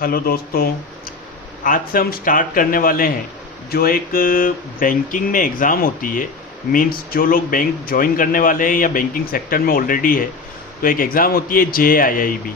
Hello दोस्तों, आज से हम स्टार्ट करने वाले हैं जो एक बैंकिंग में एग्ज़ाम होती है। मींस जो लोग बैंक ज्वाइन करने वाले हैं या बैंकिंग सेक्टर में ऑलरेडी है, तो एक एग्ज़ाम होती है JIIB।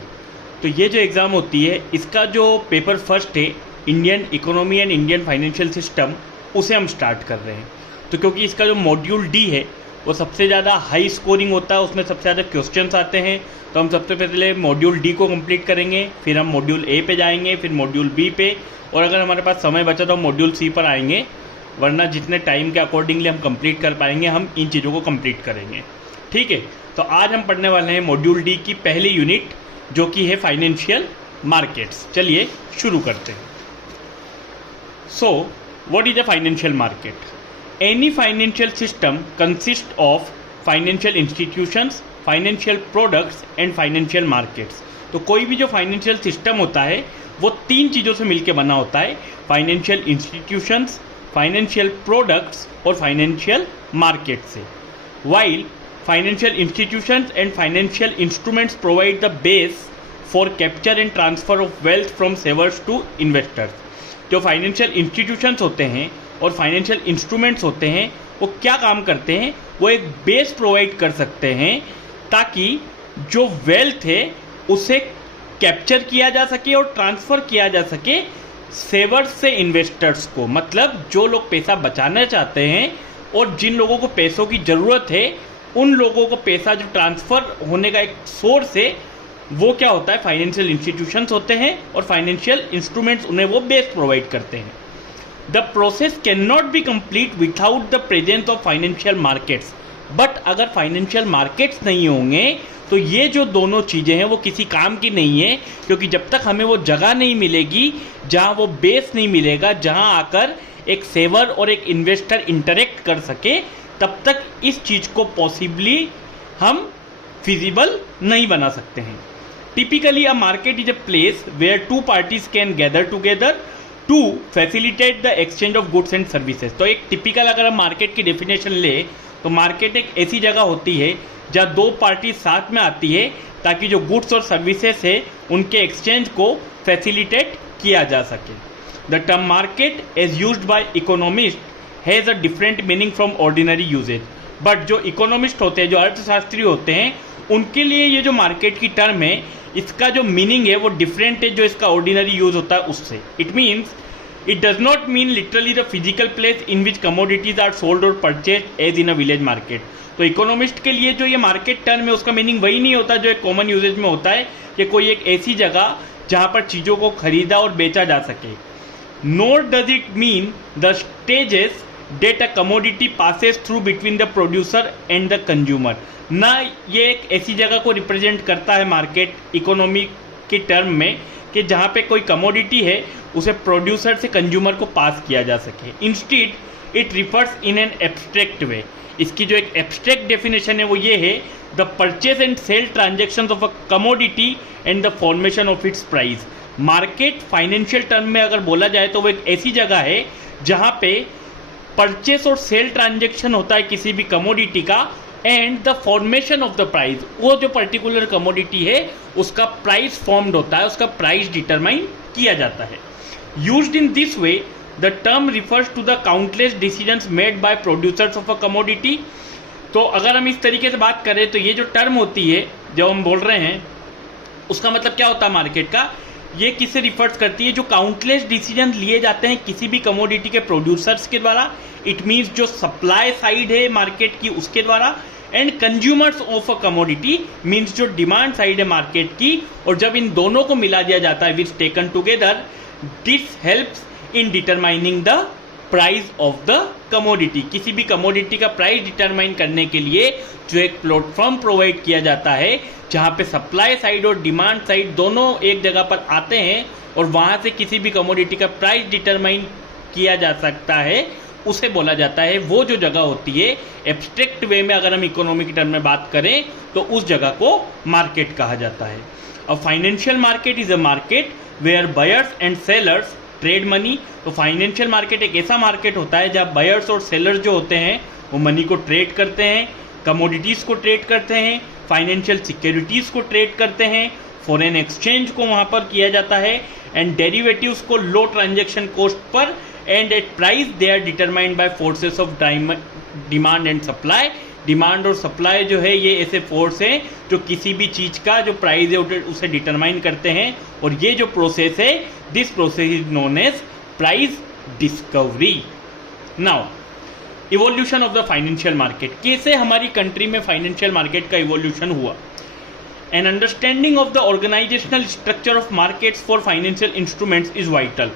तो ये जो एग्ज़ाम होती है, इसका जो पेपर फर्स्ट है Indian economy and Indian financial system, उसे हम स्टार्ट कर रहे हैं। तो क्योंकि इसका जो मॉड्यूल डी है वो सबसे ज़्यादा हाई स्कोरिंग होता है, उसमें सबसे ज़्यादा क्वेश्चंस आते हैं, तो हम सबसे पहले मॉड्यूल डी को कंप्लीट करेंगे, फिर हम मॉड्यूल ए पे जाएंगे, फिर मॉड्यूल बी पे, और अगर हमारे पास समय बचा तो हम मॉड्यूल सी पर आएंगे। वरना जितने टाइम के अकॉर्डिंगली हम कंप्लीट कर पाएंगे, हम इन चीज़ों को कंप्लीट करेंगे। ठीक है, तो आज हम पढ़ने वाले हैं मॉड्यूल डी की पहली यूनिट, जो कि है फाइनेंशियल मार्केट्स। चलिए शुरू करते हैं। So what is a financial market? Any financial system consists of financial institutions, financial products and financial markets। तो कोई भी जो फाइनेंशियल सिस्टम होता है वो तीन चीज़ों से मिलकर बना होता है: फाइनेंशियल इंस्टीट्यूशंस, फाइनेंशियल प्रोडक्ट्स और फाइनेंशियल मार्केट से। While financial institutions and financial instruments provide the base for capture and transfer of wealth from savers to investors. जो फाइनेंशियल इंस्टीट्यूशंस होते हैं और फाइनेंशियल इंस्ट्रूमेंट्स होते हैं, वो क्या काम करते हैं? वो एक बेस प्रोवाइड कर सकते हैं ताकि जो वेल्थ है उसे कैप्चर किया जा सके और ट्रांसफ़र किया जा सके सेवर्स से इन्वेस्टर्स को। मतलब जो लोग पैसा बचाना चाहते हैं और जिन लोगों को पैसों की ज़रूरत है, उन लोगों को पैसा जो ट्रांसफ़र होने का एक सोर्स है, वो क्या होता है? फाइनेंशियल इंस्टीट्यूशंस होते हैं, और फाइनेंशियल इंस्ट्रूमेंट्स उन्हें वो बेस प्रोवाइड करते हैं। The process cannot be complete without the presence of financial markets। But अगर फाइनेंशियल मार्केट्स नहीं होंगे तो ये जो दोनों चीज़ें हैं वो किसी काम की नहीं है, क्योंकि जब तक हमें वो जगह नहीं मिलेगी, जहाँ वो बेस नहीं मिलेगा, जहाँ आकर एक सेवर और एक इन्वेस्टर इंटरेक्ट कर सके, तब तक इस चीज़ को पॉसिबली हम फिजिबल नहीं बना सकते हैं। Typically a market is a place where two parties can gather together to facilitate the exchange of goods and services. तो एक टिपिकल अगर हम मार्केट की डेफिनेशन ले तो मार्केट एक ऐसी जगह होती है जहाँ दो पार्टी साथ में आती है ताकि जो गुड्स और सर्विसेज है उनके एक्सचेंज को फैसिलिटेट किया जा सके। The term market as used by economist has a different meaning from ordinary usage. But जो इकोनॉमिस्ट होते हैं, जो अर्थशास्त्री होते हैं, उनके लिए ये जो मार्केट की टर्म है, इसका जो मीनिंग है वो डिफरेंट है जो इसका ऑर्डिनरी यूज होता है उससे। It means it does not mean literally the physical place in which commodities are sold और purchase as in a village market. तो इकोनॉमिस्ट के लिए जो ये मार्केट टर्म है उसका मीनिंग वही नहीं होता जो एक कॉमन यूजेज में होता है कि कोई एक ऐसी जगह जहाँ पर चीज़ों को खरीदा और बेचा जा सके। Nor does it mean the stages that a commodity passes through between the producer and the consumer. ना ये एक ऐसी जगह को रिप्रेजेंट करता है मार्केट इकोनॉमी के टर्म में कि जहाँ पे कोई कमोडिटी है उसे प्रोड्यूसर से कंज्यूमर को पास किया जा सके। Instead it refers in an abstract way. इसकी जो एक एब्स्ट्रैक्ट डेफिनेशन है वो ये है: the purchase and sale transaction of a commodity and the formation of its price. Market financial term में अगर बोला जाए तो वो एक ऐसी जगह है जहाँ पे परचेस और सेल ट्रांजेक्शन होता है किसी भी कमोडिटी का, and the formation of the price, वो जो पर्टिकुलर कमोडिटी है उसका प्राइस फॉर्म्ड होता है, उसका प्राइस डिटरमाइन किया जाता है। Used in this way the term refers to the countless decisions made by producers of a commodity. तो अगर हम इस तरीके से बात करें तो ये जो टर्म होती है जो हम बोल रहे हैं, उसका मतलब क्या होता है मार्केट का? ये किससे रिफर्स करती है? जो काउंटलेस डिसीजन लिए जाते हैं किसी भी कमोडिटी के प्रोड्यूसर्स के द्वारा, इट मीन्स जो सप्लाई साइड है मार्केट की उसके द्वारा, and consumers of a commodity means जो डिमांड साइड है मार्केट की। और जब इन दोनों को मिला दिया जाता है which taken together, this helps in determining the price of the commodity. किसी भी कमोडिटी का प्राइस डिटरमाइन करने के लिए जो एक प्लेटफॉर्म प्रोवाइड किया जाता है जहाँ पे सप्लाई साइड और डिमांड साइड दोनों एक जगह पर आते हैं और वहाँ से किसी भी कमोडिटी का प्राइस डिटरमाइन किया जा सकता है, उसे बोला जाता है, वो जो जगह होती है एब्स्ट्रैक्ट वे में अगर हम इकोनॉमी की टर्म में बात करें तो उस जगह को मार्केट कहा जाता है। A financial market is a market where buyers and sellers trade money. तो फाइनेंशियल मार्केट एक ऐसा मार्केट होता है जहाँ बायर्स और सेलर्स जो होते हैं वो मनी को ट्रेड करते हैं, कमोडिटीज़ को ट्रेड करते हैं, फाइनेंशियल सिक्योरिटीज़ को ट्रेड करते हैं, फॉरेन एक्सचेंज को वहां पर किया जाता है, एंड डेरिवेटिव्स को लो ट्रांजैक्शन कॉस्ट पर and at price they are determined by forces of demand and supply. Demand और सप्लाई जो है ये ऐसे फोर्स हैं जो किसी भी चीज का जो प्राइस है उसे डिटरमाइन करते हैं, और ये जो प्रोसेस है this process is known as price discovery. Now evolution of the financial market, कैसे हमारी कंट्री में फाइनेंशियल मार्केट का इवोल्यूशन हुआ। An understanding of the organisational structure of markets for financial instruments is vital.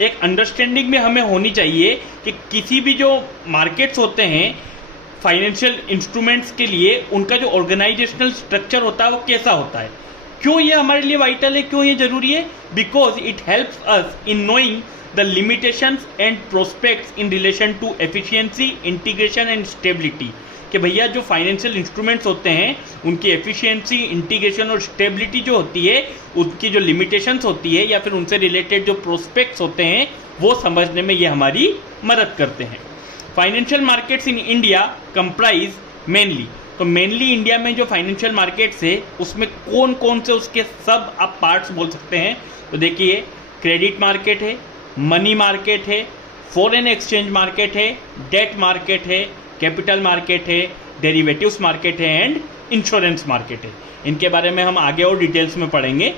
एक understanding में हमें होनी चाहिए कि किसी भी जो मार्केट्स होते हैं फाइनेंशियल इंस्ट्रूमेंट्स के लिए उनका जो ऑर्गेनाइजेशनल स्ट्रक्चर होता है वो कैसा होता है। क्यों ये हमारे लिए वाइटल है, क्यों ये जरूरी है? Because it helps us in knowing the limitations and prospects in relation to efficiency, integration and stability. कि भैया जो फाइनेंशियल इंस्ट्रूमेंट्स होते हैं उनकी एफिशिएंसी, इंटीग्रेशन और स्टेबिलिटी जो होती है, उनकी जो लिमिटेशंस होती है या फिर उनसे रिलेटेड जो प्रोस्पेक्ट्स होते हैं वो समझने में ये हमारी मदद करते हैं। Financial markets in India comprise mainly, तो मेनली इंडिया में जो फाइनेंशियल मार्केट्स है उसमें कौन कौन से उसके सब आप पार्ट्स बोल सकते हैं। तो देखिए क्रेडिट मार्केट है, मनी मार्केट है, फॉरेन एक्सचेंज मार्केट है, डेट मार्केट है, कैपिटल मार्केट है, डेरिवेटिव्स मार्केट है एंड इंश्योरेंस मार्केट है। इनके बारे में हम आगे और डिटेल्स में पढ़ेंगे।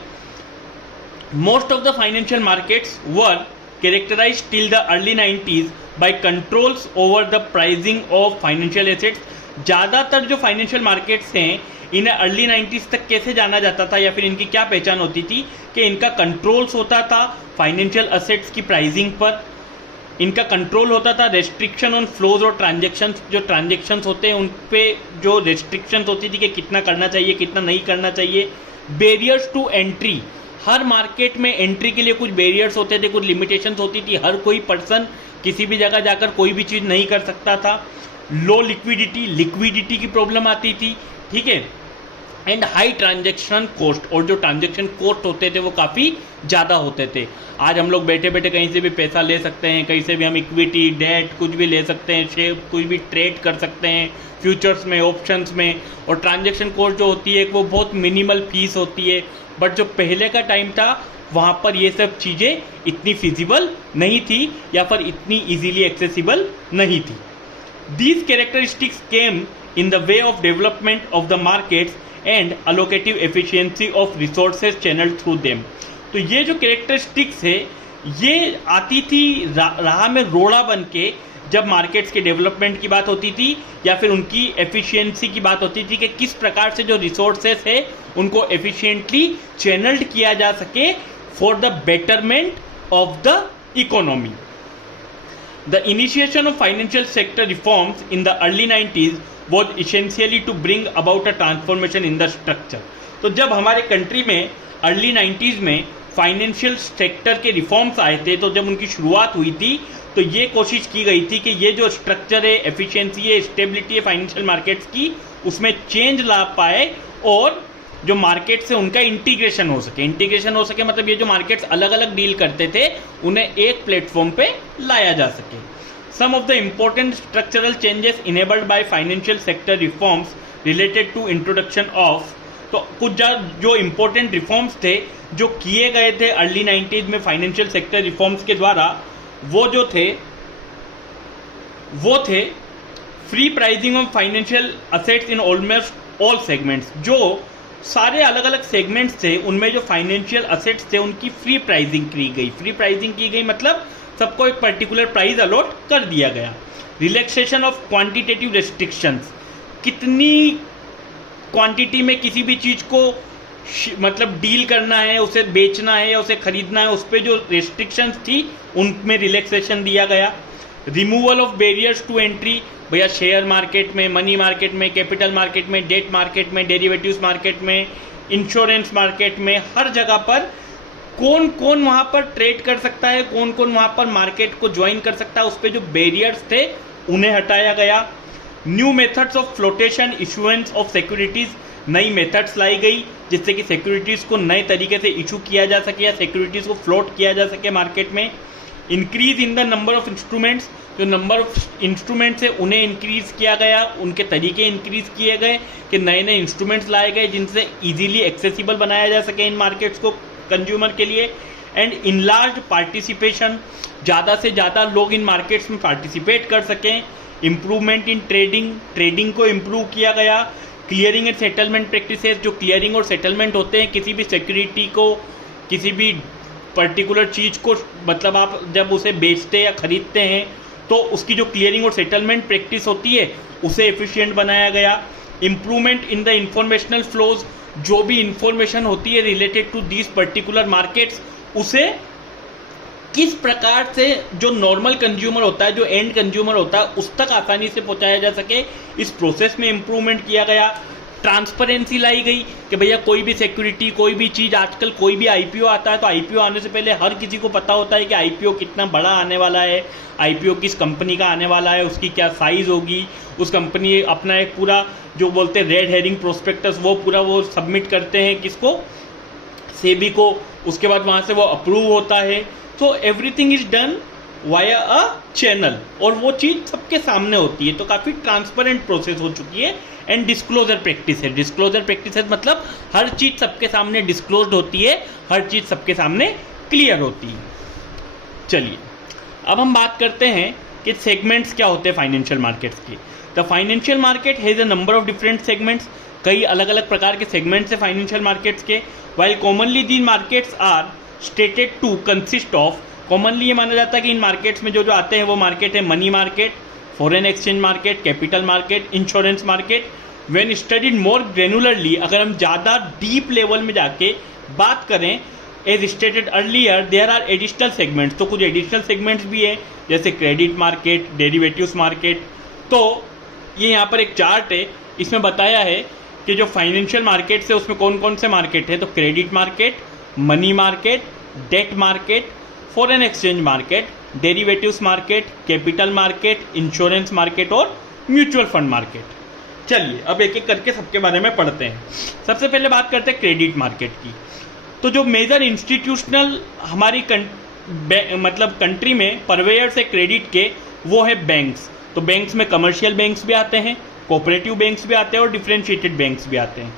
Most of the financial markets were characterised till the early 90s by controls over the pricing of financial assets. ज़्यादातर जो फाइनेंशियल मार्केट्स हैं इन्हें अर्ली 90s तक कैसे जाना जाता था या फिर इनकी क्या पहचान होती थी कि इनका कंट्रोल्स होता था फाइनेंशियल एसेट्स की प्राइसिंग पर, इनका कंट्रोल होता था रेस्ट्रिक्शन ऑन फ्लोज और ट्रांजेक्शन्स, जो ट्रांजेक्शन्स होते हैं उन पे जो रेस्ट्रिक्शंस होती थी कि कितना करना चाहिए कितना नहीं करना चाहिए। बैरियर्स टू एंट्री, हर मार्केट में एंट्री के लिए कुछ बैरियर्स होते थे, कुछ लिमिटेशंस होती थी, हर कोई पर्सन किसी भी जगह जाकर कोई भी चीज़ नहीं कर सकता था। लो लिक्विडिटी, लिक्विडिटी की प्रॉब्लम आती थी, ठीक है, एंड हाई ट्रांजेक्शन कॉस्ट, और जो ट्रांजेक्शन कॉस्ट होते थे वो काफ़ी ज़्यादा होते थे। आज हम लोग बैठे बैठे कहीं से भी पैसा ले सकते हैं, कहीं से भी हम इक्विटी, डेट कुछ भी ले सकते हैं, शेयर कुछ भी ट्रेड कर सकते हैं फ्यूचर्स में, ऑप्शंस में, और ट्रांजेक्शन कॉस्ट जो होती है वो बहुत मिनिमल फीस होती है। बट जो पहले का टाइम था वहाँ पर ये सब चीज़ें इतनी फिजिबल नहीं थी या फिर इतनी इजीली एक्सेसिबल नहीं थी। These characteristics came in the way of development of the markets and allocative efficiency of resources channeled through them। तो ये जो कैरेक्टरिस्टिक्स है ये आती थी राह में रोड़ा बन के जब मार्केट्स के डेवलपमेंट की बात होती थी या फिर उनकी एफिशिएंसी की बात होती थी कि किस प्रकार से जो रिसोर्सेस है उनको एफिशिएंटली चैनल्ड किया जा सके for the betterment of the economy. The initiation of financial sector reforms in the early 90s was essentially to bring about a transformation in the structure। तो जब हमारे कंट्री में अर्ली 90s में financial sector के reforms आए थे, तो जब उनकी शुरुआत हुई थी तो ये कोशिश की गई थी कि ये जो स्ट्रक्चर है, एफिशिएंसी है, स्टेबिलिटी है फाइनेंशियल मार्केट्स की, उसमें चेंज ला पाए और जो मार्केट से उनका इंटीग्रेशन हो सके। इंटीग्रेशन हो सके मतलब ये जो मार्केट्स अलग अलग डील करते थे उन्हें एक प्लेटफॉर्म पे लाया जा सके। Some of the important structural changes enabled by financial sector reforms related to introduction of, तो कुछ जो इम्पोर्टेंट रिफॉर्म्स थे जो किए गए थे अर्ली 90s में फाइनेंशियल सेक्टर रिफॉर्म्स के द्वारा, वो थे free pricing of financial assets in almost all segments. जो सारे अलग अलग सेगमेंट्स थे उनमें जो फाइनेंशियल असेट्स थे उनकी फ्री प्राइसिंग की गई। फ्री प्राइसिंग की गई मतलब सबको एक पर्टिकुलर प्राइस अलॉट कर दिया गया। रिलैक्सेशन ऑफ क्वांटिटेटिव रेस्ट्रिक्शंस, कितनी क्वांटिटी में किसी भी चीज़ को मतलब डील करना है, उसे बेचना है या उसे खरीदना है, उस पर जो रेस्ट्रिक्शंस थी उनमें रिलैक्सेशन दिया गया। Removal of barriers to entry, भैया शेयर मार्केट में, मनी मार्केट में, कैपिटल मार्केट में, डेट मार्केट में, डेरिवेटिव्स मार्केट में, इंश्योरेंस मार्केट में, हर जगह पर कौन कौन वहाँ पर ट्रेड कर सकता है, कौन कौन वहाँ पर मार्केट को ज्वाइन कर सकता है, उस पर जो बैरियर्स थे उन्हें हटाया गया। New methods of flotation, issuance of securities, नई मेथड्स लाई गई जिससे कि सिक्योरिटीज़ को नए तरीके से इशू किया जा सके या सिक्योरिटीज़ को फ्लोट किया जा सके मार्केट में। Increase in the number of instruments, जो नंबर ऑफ इंस्ट्रूमेंट्स है उन्हें इंक्रीज किया गया, उनके तरीके इंक्रीज किए गए कि नए नए इंस्ट्रूमेंट्स लाए गए जिनसे इजीली एक्सेसिबल बनाया जा सके इन मार्केट्स को कंज्यूमर के लिए। एंड इनलार्ज पार्टिसिपेशन, ज़्यादा से ज़्यादा लोग इन मार्केट्स में पार्टिसिपेट कर सकें। इम्प्रूवमेंट इन ट्रेडिंग, ट्रेडिंग को इम्प्रूव किया गया। क्लियरिंग एंड सेटलमेंट प्रैक्टिसेस, जो क्लियरिंग और सेटलमेंट होते हैं किसी भी सिक्योरिटी को, किसी भी पर्टिकुलर चीज़ को, मतलब आप जब उसे बेचते या खरीदते हैं तो उसकी जो क्लियरिंग और सेटलमेंट प्रैक्टिस होती है उसे एफिशिएंट बनाया गया। Improvement in the informational flows, जो भी इंफॉर्मेशन होती है related to these particular markets उसे किस प्रकार से जो नॉर्मल कंज्यूमर होता है, जो एंड कंज्यूमर होता है, उस तक आसानी से पहुंचाया जा सके, इस प्रोसेस में इम्प्रूवमेंट किया गया। ट्रांसपेरेंसी लाई गई कि भैया कोई भी सिक्योरिटी, कोई भी चीज़, आजकल कोई भी आईपीओ आता है तो आईपीओ आने से पहले हर किसी को पता होता है कि आईपीओ कितना बड़ा आने वाला है, आईपीओ किस कंपनी का आने वाला है, उसकी क्या साइज़ होगी, उस कंपनी अपना एक पूरा जो बोलते हैं रेड हेरिंग प्रोस्पेक्टस वो पूरा वो सबमिट करते हैं किसको, सेबी को, उसके बाद वहाँ से वो अप्रूव होता है। तो everything is done via a channel और वो चीज़ सबके सामने होती है, तो काफ़ी ट्रांसपेरेंट प्रोसेस हो चुकी है। एंड डिस्क्लोजर प्रैक्टिस है, डिस्क्लोजर प्रैक्टिस है मतलब हर चीज़ सबके सामने डिस्क्लोज्ड होती है, हर चीज़ सबके सामने क्लियर होती है। चलिए अब हम बात करते हैं कि सेगमेंट्स क्या होते हैं फाइनेंशियल मार्केट्स के। The financial market has a number of different segments, कई अलग अलग प्रकार के सेगमेंट्स हैं फाइनेंशियल मार्केट्स के। While commonly these markets are stated to consist of, commonly ये माना जाता है कि इन मार्केट्स में जो जो आते हैं वो मार्केट है money market, foreign exchange market, capital market, insurance market. When studied more granularly, अगर हम ज़्यादा डीप लेवल में जाके बात करें, as stated earlier there are additional segments, तो कुछ एडिशनल सेगमेंट्स भी है जैसे क्रेडिट मार्केट, डेरिवेटिव्स मार्केट। तो ये यहाँ पर एक चार्ट है, इसमें बताया है कि जो फाइनेंशियल मार्केट्स है उसमें कौन कौन से मार्केट है। तो credit market, money market, debt market, foreign exchange market, derivatives market, capital market, insurance market और म्यूचुअल फंड मार्केट। चलिए अब एक एक करके सबके बारे में पढ़ते हैं। सबसे पहले बात करते हैं क्रेडिट मार्केट की। तो जो मेजर इंस्टीट्यूशनल हमारी मतलब कंट्री में परवेयर्स है क्रेडिट के, वो है बैंक्स। तो बैंक्स में कमर्शियल बैंक्स भी आते हैं, कोऑपरेटिव बैंक्स भी आते हैं और डिफरेंशिएटेड बैंक्स भी आते हैं।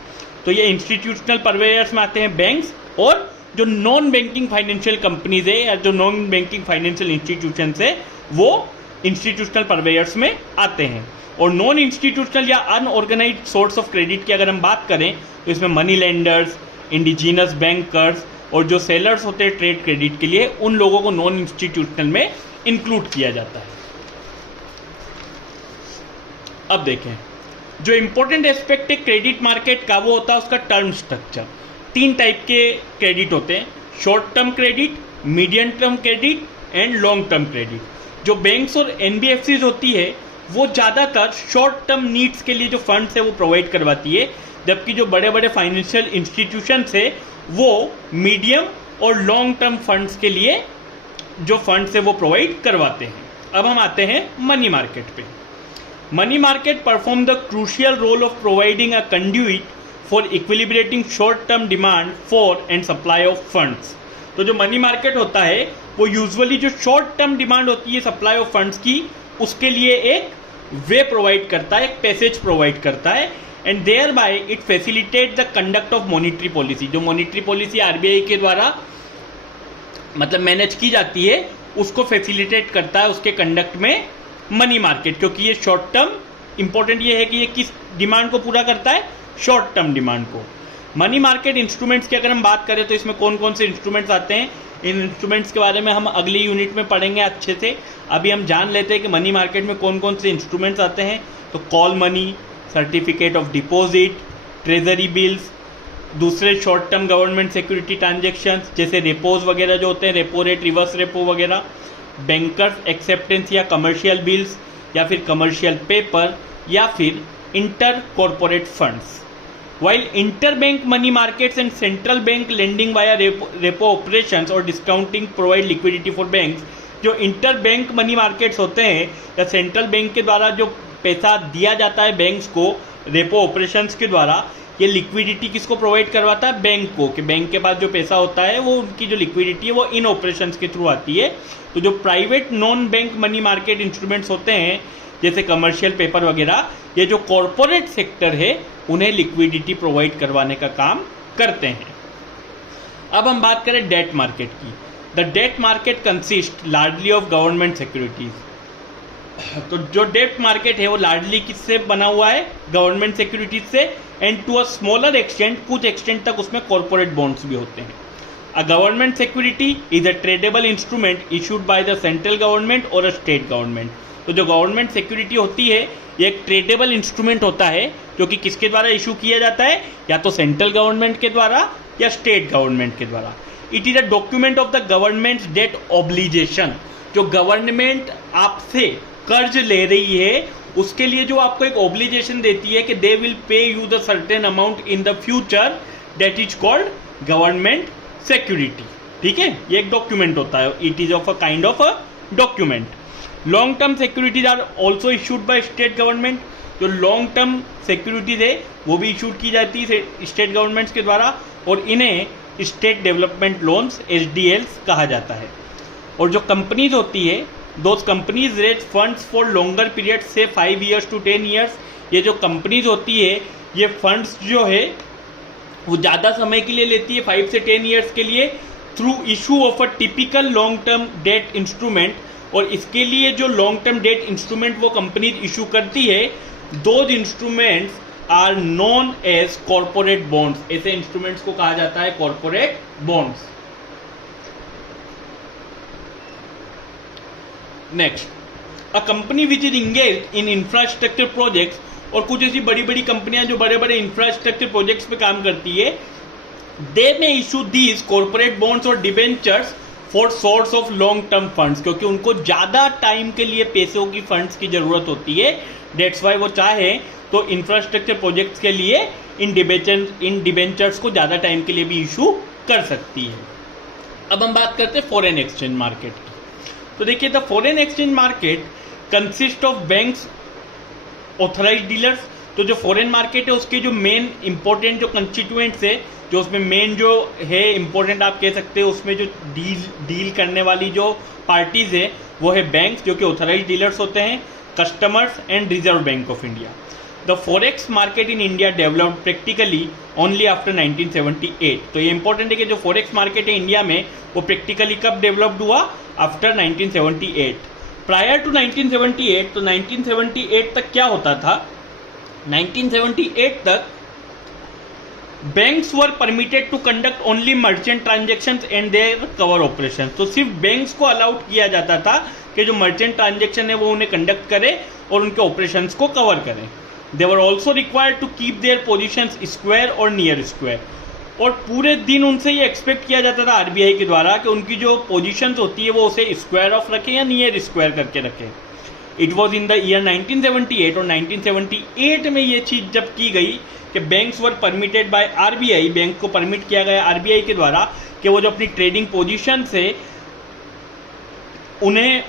तो ये इंस्टीट्यूशनल परवेयर्स में आते हैं बैंक्स, और जो नॉन बैंकिंग फाइनेंशियल कंपनीज है या जो नॉन बैंकिंग फाइनेंशियल इंस्टीट्यूशंस है वो इंस्टीट्यूशनल परवेयर्स में आते हैं। और नॉन इंस्टीट्यूशनल या अनऑर्गेनाइज्ड सोर्स ऑफ क्रेडिट की अगर हम बात करें तो इसमें मनी लेंडर्स, इंडिजीनस बैंकर्स और जो सेलर्स होते हैं ट्रेड क्रेडिट के लिए, उन लोगों को नॉन इंस्टीट्यूशनल में इंक्लूड किया जाता है। अब देखें, जो इंपॉर्टेंट एस्पेक्ट है क्रेडिट मार्केट का वो होता है उसका टर्म स्ट्रक्चर। 3 टाइप के क्रेडिट होते हैं, short term credit, medium term credit and long term credit. जो बैंक्स और एनबीएफसीज होती है वो ज़्यादातर शॉर्ट टर्म नीड्स के लिए जो फंड्स है वो प्रोवाइड करवाती है, जबकि जो बड़े बड़े फाइनेंशियल इंस्टीट्यूशंस है वो मीडियम और लॉन्ग टर्म फंड्स के लिए जो फंड्स है वो प्रोवाइड करवाते हैं। अब हम आते हैं मनी मार्केट पे। Money market perform the crucial role of providing a conduit for equilibrating short term demand for and supply of funds. तो जो मनी मार्केट होता है वो यूजुअली जो शॉर्ट टर्म डिमांड होती है सप्लाई ऑफ फंड्स की, उसके लिए एक वे प्रोवाइड करता है, एक पैसेज प्रोवाइड करता है, and thereby it facilitate the conduct of monetary policy. जो मॉनिटरी पॉलिसी आरबीआई के द्वारा मतलब मैनेज की जाती है उसको फैसिलिटेट करता है उसके कंडक्ट में मनी मार्केट, क्योंकि ये शॉर्ट टर्म, इंपॉर्टेंट ये है कि ये किस डिमांड को पूरा करता है, शॉर्ट टर्म डिमांड को। मनी मार्केट इंस्ट्रूमेंट्स की अगर हम बात करें तो इसमें कौन कौन से इंस्ट्रूमेंट्स आते हैं, इन इंस्ट्रूमेंट्स के बारे में हम अगली यूनिट में पढ़ेंगे अच्छे से। अभी हम जान लेते हैं कि मनी मार्केट में कौन कौन से इंस्ट्रूमेंट्स आते हैं। तो call money, certificate of deposit, treasury bills, दूसरे short term government security transactions जैसे रेपोज वगैरह जो होते हैं, रेपो रेट, रिवर्स रेपो वगैरह, बैंकर्स एक्सेप्टेंस या कमर्शियल बिल्स या फिर कमर्शियल पेपर या फिर inter corporate funds. While inter bank money markets and central bank lending via repo operations और discounting provide liquidity for banks. जो इंटर बैंक मनी मार्केट्स होते हैं या सेंट्रल बैंक के द्वारा जो पैसा दिया जाता है बैंक्स को रेपो ऑपरेशंस के द्वारा, ये लिक्विडिटी किसको प्रोवाइड करवाता है? बैंक को, कि बैंक के पास जो पैसा होता है वो उनकी जो लिक्विडिटी है वो इन ऑपरेशंस के थ्रू आती है। तो जो private non bank money market instruments होते हैं जैसे कमर्शियल पेपर वगैरह, ये जो कॉरपोरेट सेक्टर है उन्हें लिक्विडिटी प्रोवाइड करवाने का काम करते हैं। अब हम बात करें डेट मार्केट की। The debt market consist largely of government securities. तो जो डेट मार्केट है वो लार्जली किससे बना हुआ है? गवर्नमेंट सिक्योरिटीज से, and to a smaller extent, कुछ एक्सटेंट तक उसमें कॉर्पोरेट बॉन्ड्स भी होते हैं। A government security is a tradable instrument issued by the central government or a state government. तो जो गवर्नमेंट सिक्योरिटी होती है ये एक ट्रेडेबल इंस्ट्रूमेंट होता है जो कि किसके द्वारा इशू किया जाता है? या तो सेंट्रल गवर्नमेंट के द्वारा या स्टेट गवर्नमेंट के द्वारा। It is a document of the government debt obligation. जो गवर्नमेंट आपसे कर्ज ले रही है उसके लिए जो आपको एक ऑब्लिगेशन देती है कि they will pay you the certain amount in the future, that is called government security. ठीक है, ये एक डॉक्यूमेंट होता है, it is of a kind of a document. Long term securities are also issued by state government. जो long term securities है वो भी इशूड की जाती है स्टेट गवर्नमेंट्स के द्वारा, और इन्हें स्टेट डेवलपमेंट लोन्स SDLs कहा जाता है। और जो कंपनीज होती है, those companies raise funds for longer period से 5 years to 10 years। ये जो कंपनीज होती है ये फंड्स जो है वो ज़्यादा समय के लिए लेती है, 5 से 10 years के लिए, through issue of a typical long term debt instrument. और इसके लिए जो लॉन्ग टर्म डेट इंस्ट्रूमेंट वो कंपनीज इशू करती है, those instruments are known as corporate bonds. ऐसे इंस्ट्रूमेंट्स को कहा जाता है corporate bonds. Next, a company which is engage in infrastructure projects. और कुछ ऐसी बड़ी बड़ी कंपनियां जो बड़े बड़े इंफ्रास्ट्रक्चर प्रोजेक्ट्स पे काम करती है, दे में इशू दीज कॉर्पोरेट बॉन्ड्स और debentures for source of long term funds, क्योंकि उनको ज्यादा टाइम के लिए पैसों की फंड्स की जरूरत होती है। डेट्स वाई वो चाहे तो इंफ्रास्ट्रक्चर प्रोजेक्ट्स के लिए इन डिबेंचर्स को ज्यादा टाइम के लिए भी इशू कर सकती है। अब हम बात करते हैं फॉरेन एक्सचेंज मार्केट की। तो देखिए, the foreign exchange market consist of banks, authorised dealers. तो जो फॉरेन मार्केट है उसके जो मेन इंपॉर्टेंट जो कंस्टिट्यूएंट्स है, जो उसमें मेन जो है इंपॉर्टेंट आप कह सकते हो, उसमें जो डील करने वाली जो पार्टीज है वो है बैंक्स जो कि ऑथराइज्ड डीलर्स होते हैं, customers and reserve bank of India. The forex market in India developed practically only after 1978। तो ये इंपॉर्टेंट है कि जो फॉरेक्स मार्केट है इंडिया में वो प्रैक्टिकली कब डेवलप्ड हुआ? आफ्टर 1978। प्रायर टू 1978, तो 1978 तक क्या होता था? 1978 तक banks were permitted to conduct only merchant transactions and their cover operation. तो सिर्फ बैंक्स को अलाउड किया जाता था कि जो मर्चेंट ट्रांजेक्शन है वो उन्हें कंडक्ट करे और उनके ऑपरेशंस को कवर करें। They were also required to keep their positions square और नियर स्क्वायर। और पूरे दिन उनसे ये एक्सपेक्ट किया जाता था RBI के द्वारा कि उनकी जो पोजीशंस होती है वो उसे स्क्वायर ऑफ रखें या नियर स्क्वायर करके रखें। It was in the year 1978, और 1978 में ये चीज़ जब की गई कि banks were permitted by RBI, bank को परमिट किया गया RBI के द्वारा कि वो जो अपनी ट्रेडिंग पोजीशन है उन्हें,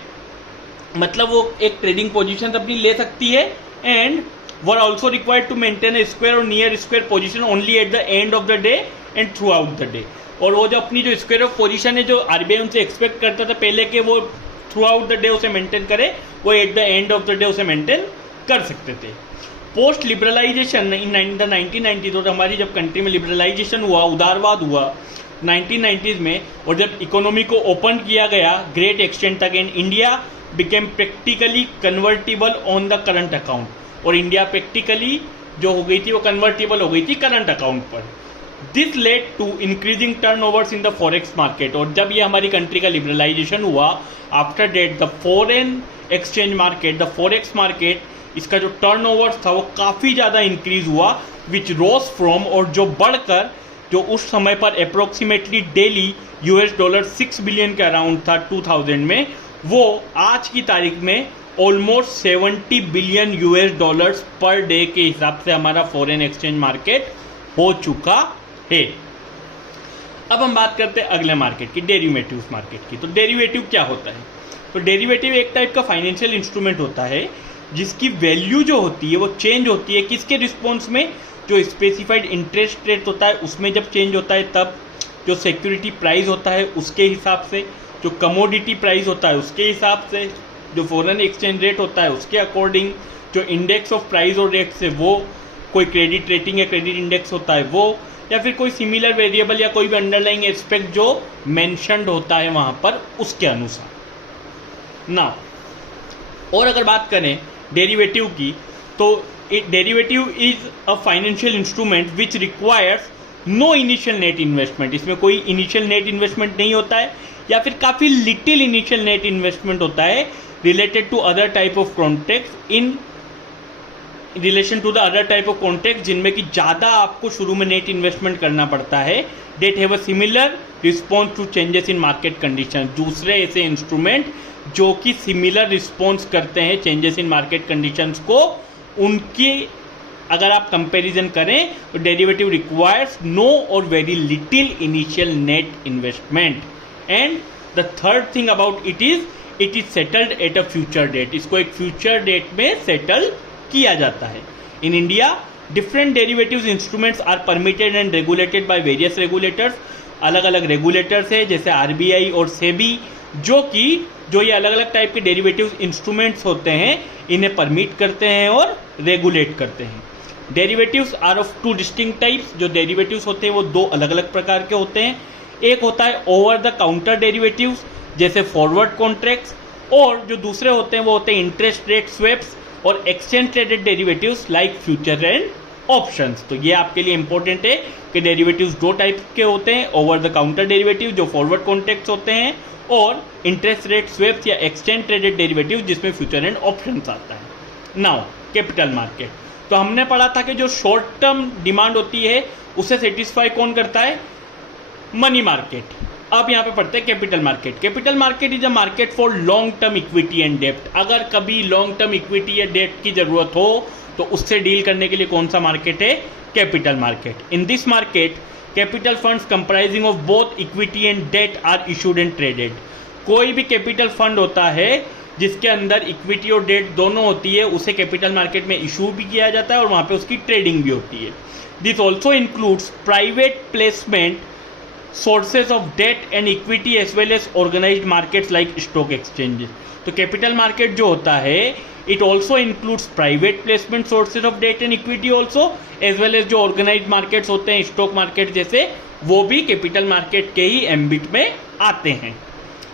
मतलब वो एक ट्रेडिंग पोजीशन अपनी ले सकती है, and were also required to maintain a square और near square position only at the end of the day and throughout the day। और वो जो अपनी जो स्क्वायर ऑफ पोजीशन है जो RBI उनसे एक्सपेक्ट करता था पहले कि वो थ्रू आउट द डे उसे मेंटेन करे, वो at the end of the day उसे मेंटेन कर सकते थे। पोस्ट लिबरलाइजेशन इन द 1990, तो हमारी जब कंट्री में लिबरलाइजेशन हुआ, उदारवाद हुआ 1990s में, और जब इकोनॉमी को ओपन किया गया ग्रेट एक्सटेंट तक, and India became practically convertible on the current account. और इंडिया प्रैक्टिकली जो हो गई थी वो कन्वर्टेबल हो गई थी करंट अकाउंट पर। This led to increasing turnovers in the forex market. और जब ये हमारी कंट्री का लिबरलाइजेशन हुआ, after that the foreign exchange market, the forex market, इसका जो टर्नओवर्स था वो काफ़ी ज़्यादा इंक्रीज हुआ, विच रोज फ्रॉम, और जो बढ़कर जो उस समय पर अप्रोक्सीमेटली डेली $6 बिलियन के अराउंड था 2000 में, वो आज की तारीख में ऑलमोस्ट $70 बिलियन पर डे के हिसाब से हमारा फॉरेन एक्सचेंज मार्केट हो चुका है। अब हम बात करते हैं अगले मार्केट की, डेरिवेटिव्स मार्केट की। तो डेरिवेटिव क्या होता है? तो डेरिवेटिव एक टाइप का फाइनेंशियल इंस्ट्रूमेंट होता है जिसकी वैल्यू जो होती है वो चेंज होती है किसके रिस्पॉन्स में, जो स्पेसिफाइड इंटरेस्ट रेट होता है उसमें जब चेंज होता है तब, जो सिक्योरिटी प्राइस होता है उसके हिसाब से, जो कमोडिटी प्राइस होता है उसके हिसाब से, जो फॉरेन एक्सचेंज रेट होता है उसके अकॉर्डिंग, जो इंडेक्स ऑफ प्राइस और रेट से वो, कोई क्रेडिट रेटिंग या क्रेडिट इंडेक्स होता है वो, या फिर कोई सिमिलर वेरिएबल या कोई भी अंडरलाइंग एस्पेक्ट जो मेंशन्ड होता है वहाँ पर उसके अनुसार ना। और अगर बात करें डेरिवेटिव की, तो derivative is a financial instrument which requires no initial net investment. इसमें कोई इनिशियल नेट इन्वेस्टमेंट नहीं होता है या फिर काफ़ी लिटिल इनिशियल नेट इन्वेस्टमेंट होता है related to other type of contracts in relation to the other type of contract, जिनमें कि ज़्यादा आपको शुरू में नेट इन्वेस्टमेंट करना पड़ता है। That have a similar response to changes in market condition. दूसरे ऐसे इंस्ट्रूमेंट जो कि सिमिलर रिस्पॉन्स करते हैं चेंजेस इन मार्केट कंडीशंस को, उनकी अगर आप कंपैरिजन करें तो derivative requires no or very little initial net investment. And the third thing about it is settled at a future date. इसको एक फ्यूचर डेट में सेटल किया जाता है। In India different derivatives instruments are permitted and regulated by various regulators. अलग अलग regulators है जैसे आरबीआई और सेबी, जो ये अलग अलग टाइप के डेरिवेटिव्स इंस्ट्रूमेंट्स होते हैं इन्हें परमिट करते हैं और रेगुलेट करते हैं। Derivatives are of two distinct types. जो डेरिवेटिव्स होते हैं वो दो अलग अलग प्रकार के होते हैं। एक होता है ओवर द काउंटर डेरिवेटिव्स जैसे फॉरवर्ड कॉन्ट्रैक्ट्स, और जो दूसरे होते हैं वो होते हैं इंटरेस्ट रेट स्वैप्स और exchange traded derivatives like future and options. तो ये आपके लिए इंपॉर्टेंट है कि डेरिवेटिव्स दो टाइप के होते हैं, ओवर द काउंटर डेरिवेटिव जो फॉरवर्ड कॉन्ट्रैक्ट्स होते हैं, और इंटरेस्ट रेट स्वैप्स या एक्सचेंज ट्रेडेड डेरिवेटिव जिसमें फ्यूचर एंड ऑप्शंस आता है। नाउ कैपिटल मार्केट, तो हमने पढ़ा था कि जो शॉर्ट टर्म डिमांड होती है उसे सेटिस्फाई कौन करता है, मनी मार्केट। अब यहाँ पे पढ़ते हैं capital market. Capital market is a market for long term equity and डेब्ट। अगर कभी लॉन्ग टर्म इक्विटी या डेब्ट की जरूरत हो तो उससे डील करने के लिए कौन सा मार्केट है, capital market. In this market capital funds comprising of both equity and debt are issued and traded. कोई भी कैपिटल फंड होता है जिसके अंदर इक्विटी और डेट दोनों होती है उसे कैपिटल मार्केट में इशू भी किया जाता है और वहाँ पे उसकी ट्रेडिंग भी होती है। This also includes private placement sources of debt and equity as well as organized markets like stock exchanges। तो कैपिटल मार्केट जो होता है it also includes private placement sources of debt and equity also as well as जो organized markets होते हैं stock market जैसे, वो भी कैपिटल मार्केट के ही एम्बिट में आते हैं।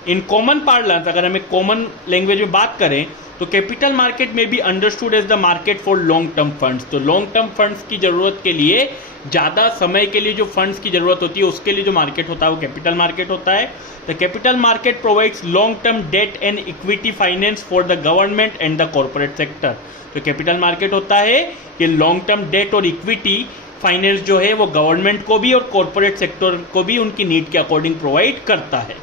इन कॉमन पार्लेंस अगर हमें कॉमन लैंग्वेज में बात करें तो कैपिटल मार्केट में be understood as the market for long term funds. तो लॉन्ग टर्म फंड्स की जरूरत के लिए, ज़्यादा समय के लिए जो फंड्स की जरूरत होती है उसके लिए जो मार्केट होता है वो कैपिटल मार्केट होता है। The capital market provides long term date and equity finance for the government and the corporate sector. तो कैपिटल मार्केट होता है कि लॉन्ग टर्म डेट और इक्विटी फाइनेंस जो है वो गवर्नमेंट को भी और कॉर्पोरेट सेक्टर को भी उनकी नीड के अकॉर्डिंग प्रोवाइड करता है।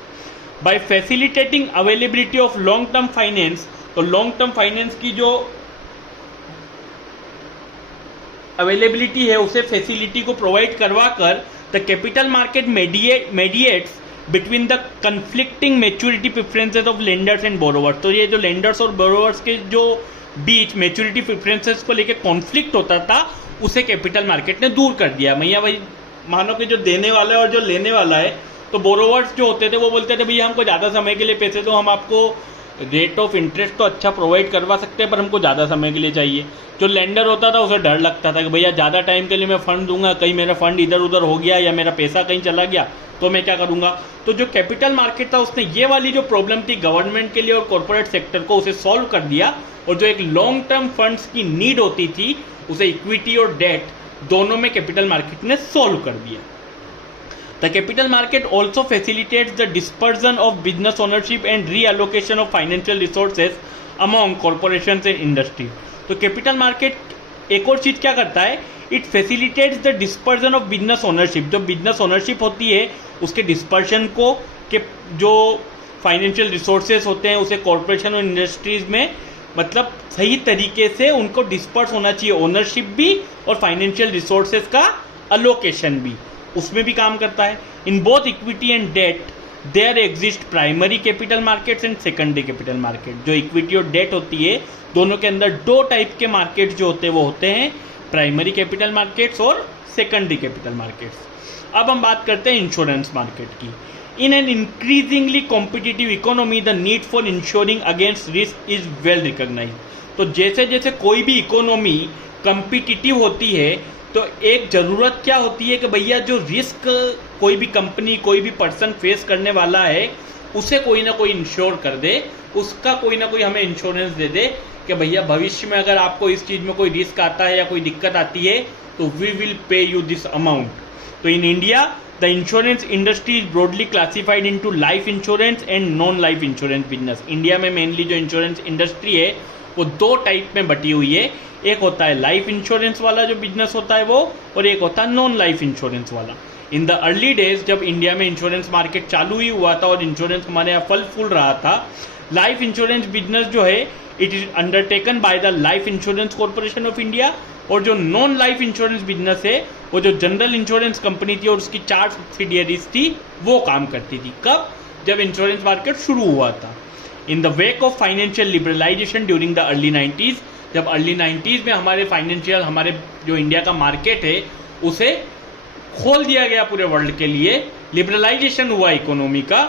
By facilitating availability of long term finance, तो लॉन्ग टर्म फाइनेंस की जो अवेलेबिलिटी है उसे फैसिलिटी को प्रोवाइड करवाकर the capital market mediates between the conflicting maturity preferences of lenders and borrowers. तो ये जो लेंडर्स और बोरोवर्स के जो बीच मैच्योरिटी प्रेफरेंसेस को लेकर कॉन्फ्लिक्ट होता था उसे कैपिटल मार्केट ने दूर कर दिया। भैया भाई मानो कि जो देने वाला है और जो लेने वाला है, तो बोरोवर्स जो होते थे वो बोलते थे भैया हमको ज़्यादा समय के लिए पैसे दो, हम आपको रेट ऑफ इंटरेस्ट तो अच्छा प्रोवाइड करवा सकते हैं पर हमको ज़्यादा समय के लिए चाहिए। जो लेंडर होता था उसे डर लगता था कि भैया ज़्यादा टाइम के लिए मैं फ़ंड दूंगा, कहीं मेरा फंड इधर उधर हो गया या मेरा पैसा कहीं चला गया तो मैं क्या करूंगा। तो जो कैपिटल मार्केट था उसने ये वाली जो प्रॉब्लम थी गवर्नमेंट के लिए और कॉर्पोरेट सेक्टर को, उसे सॉल्व कर दिया, और जो एक लॉन्ग टर्म फंड्स की नीड होती थी उसे इक्विटी और डेट दोनों में कैपिटल मार्केट ने सॉल्व कर दिया। The capital market also facilitates the dispersion of business ownership and reallocation of financial resources among corporations and industry। तो कैपिटल मार्केट एक और चीज़ क्या करता है, it facilitates the dispersion of business ownership. जो बिजनेस ओनरशिप होती है उसके डिस्पर्शन को, के जो फाइनेंशियल रिसोर्सेज होते हैं उसे कॉरपोरेशन और इंडस्ट्रीज में मतलब सही तरीके से उनको डिस्पर्स होना चाहिए, ओनरशिप भी और फाइनेंशियल रिसोर्सेज का अलोकेशन भी, उसमें भी काम करता है। In both equity and debt there exist primary capital markets and secondary capital market. जो इक्विटी और डेट होती है दोनों के अंदर दो टाइप के मार्केट जो होते हैं वो होते हैं प्राइमरी कैपिटल मार्केट्स और सेकेंडरी कैपिटल मार्केट्स। अब हम बात करते हैं इंश्योरेंस मार्केट की। In an increasingly competitive economy the need for insuring against risk is well recognised. तो जैसे जैसे कोई भी इकोनॉमी कॉम्पिटिटिव होती है तो एक ज़रूरत क्या होती है कि भैया जो रिस्क कोई भी कंपनी कोई भी पर्सन फेस करने वाला है उसे कोई ना कोई इंश्योर कर दे, उसका कोई ना कोई हमें इंश्योरेंस दे दे कि भैया भविष्य में अगर आपको इस चीज़ में कोई रिस्क आता है या कोई दिक्कत आती है तो we will pay you this amount. तो in India the insurance industry is broadly classified into life insurance and non life insurance business. India में मेनली जो इंश्योरेंस इंडस्ट्री है वो दो टाइप में बटी हुई है, एक होता है लाइफ इंश्योरेंस वाला जो बिजनेस होता है वो, और एक होता है नॉन लाइफ इंश्योरेंस वाला। इन द अर्ली डेज जब इंडिया में इंश्योरेंस मार्केट चालू ही हुआ था और इंश्योरेंस हमारे यहाँ फल फूल रहा था, लाइफ इंश्योरेंस बिजनेस जो है it is undertaken by the life insurance corporation of India, और जो नॉन लाइफ इंश्योरेंस बिजनेस है वो जो जनरल इंश्योरेंस कंपनी थी और उसकी 4 सब्सिडियरीज थी वो काम करती थी। कब? जब इंश्योरेंस मार्केट शुरू हुआ था। In the wake of financial liberalisation during the early 90s, जब अर्ली 90s में हमारे जो इंडिया का मार्केट है उसे खोल दिया गया पूरे वर्ल्ड के लिए, लिबरलाइजेशन हुआ इकोनॉमी का,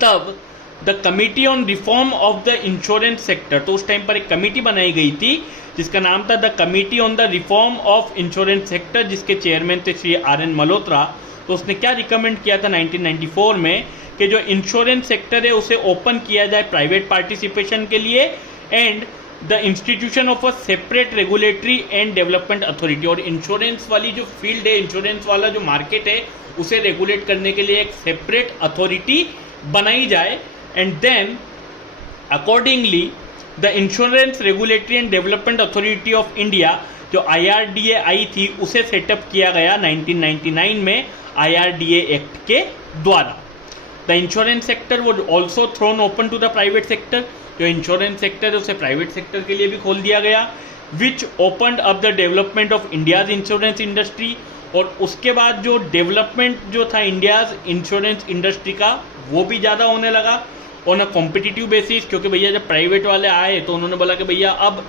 तब the committee on reform of the insurance sector, तो उस टाइम पर एक कमिटी बनाई गई थी जिसका नाम था the committee on the reform of insurance sector, जिसके चेयरमैन थे श्री RN मल्होत्रा। तो उसने क्या रिकमेंड किया था 1994 में कि जो इंश्योरेंस सेक्टर है उसे ओपन किया जाए प्राइवेट पार्टिसिपेशन के लिए, and the institution of a separate regulatory and development authority, और इंश्योरेंस वाली जो फील्ड है, इंश्योरेंस वाला जो मार्केट है उसे रेगुलेट करने के लिए एक सेपरेट अथॉरिटी बनाई जाए। And then accordingly the insurance regulatory and development authority of India जो IRDA आई थी उसे सेटअप किया गया 1999 में IRDA एक्ट के द्वारा। The insurance sector would also thrown open to the private sector, जो इंश्योरेंस सेक्टर है उसे प्राइवेट सेक्टर के लिए भी खोल दिया गया, which opened up the development of India's insurance industry, और उसके बाद जो डेवलपमेंट जो था इंडियाज इंश्योरेंस इंडस्ट्री का वो भी ज़्यादा होने लगा ऑन अ कॉम्पिटिटिव बेसिस, क्योंकि भैया जब प्राइवेट वाले आए तो उन्होंने बोला कि भैया अब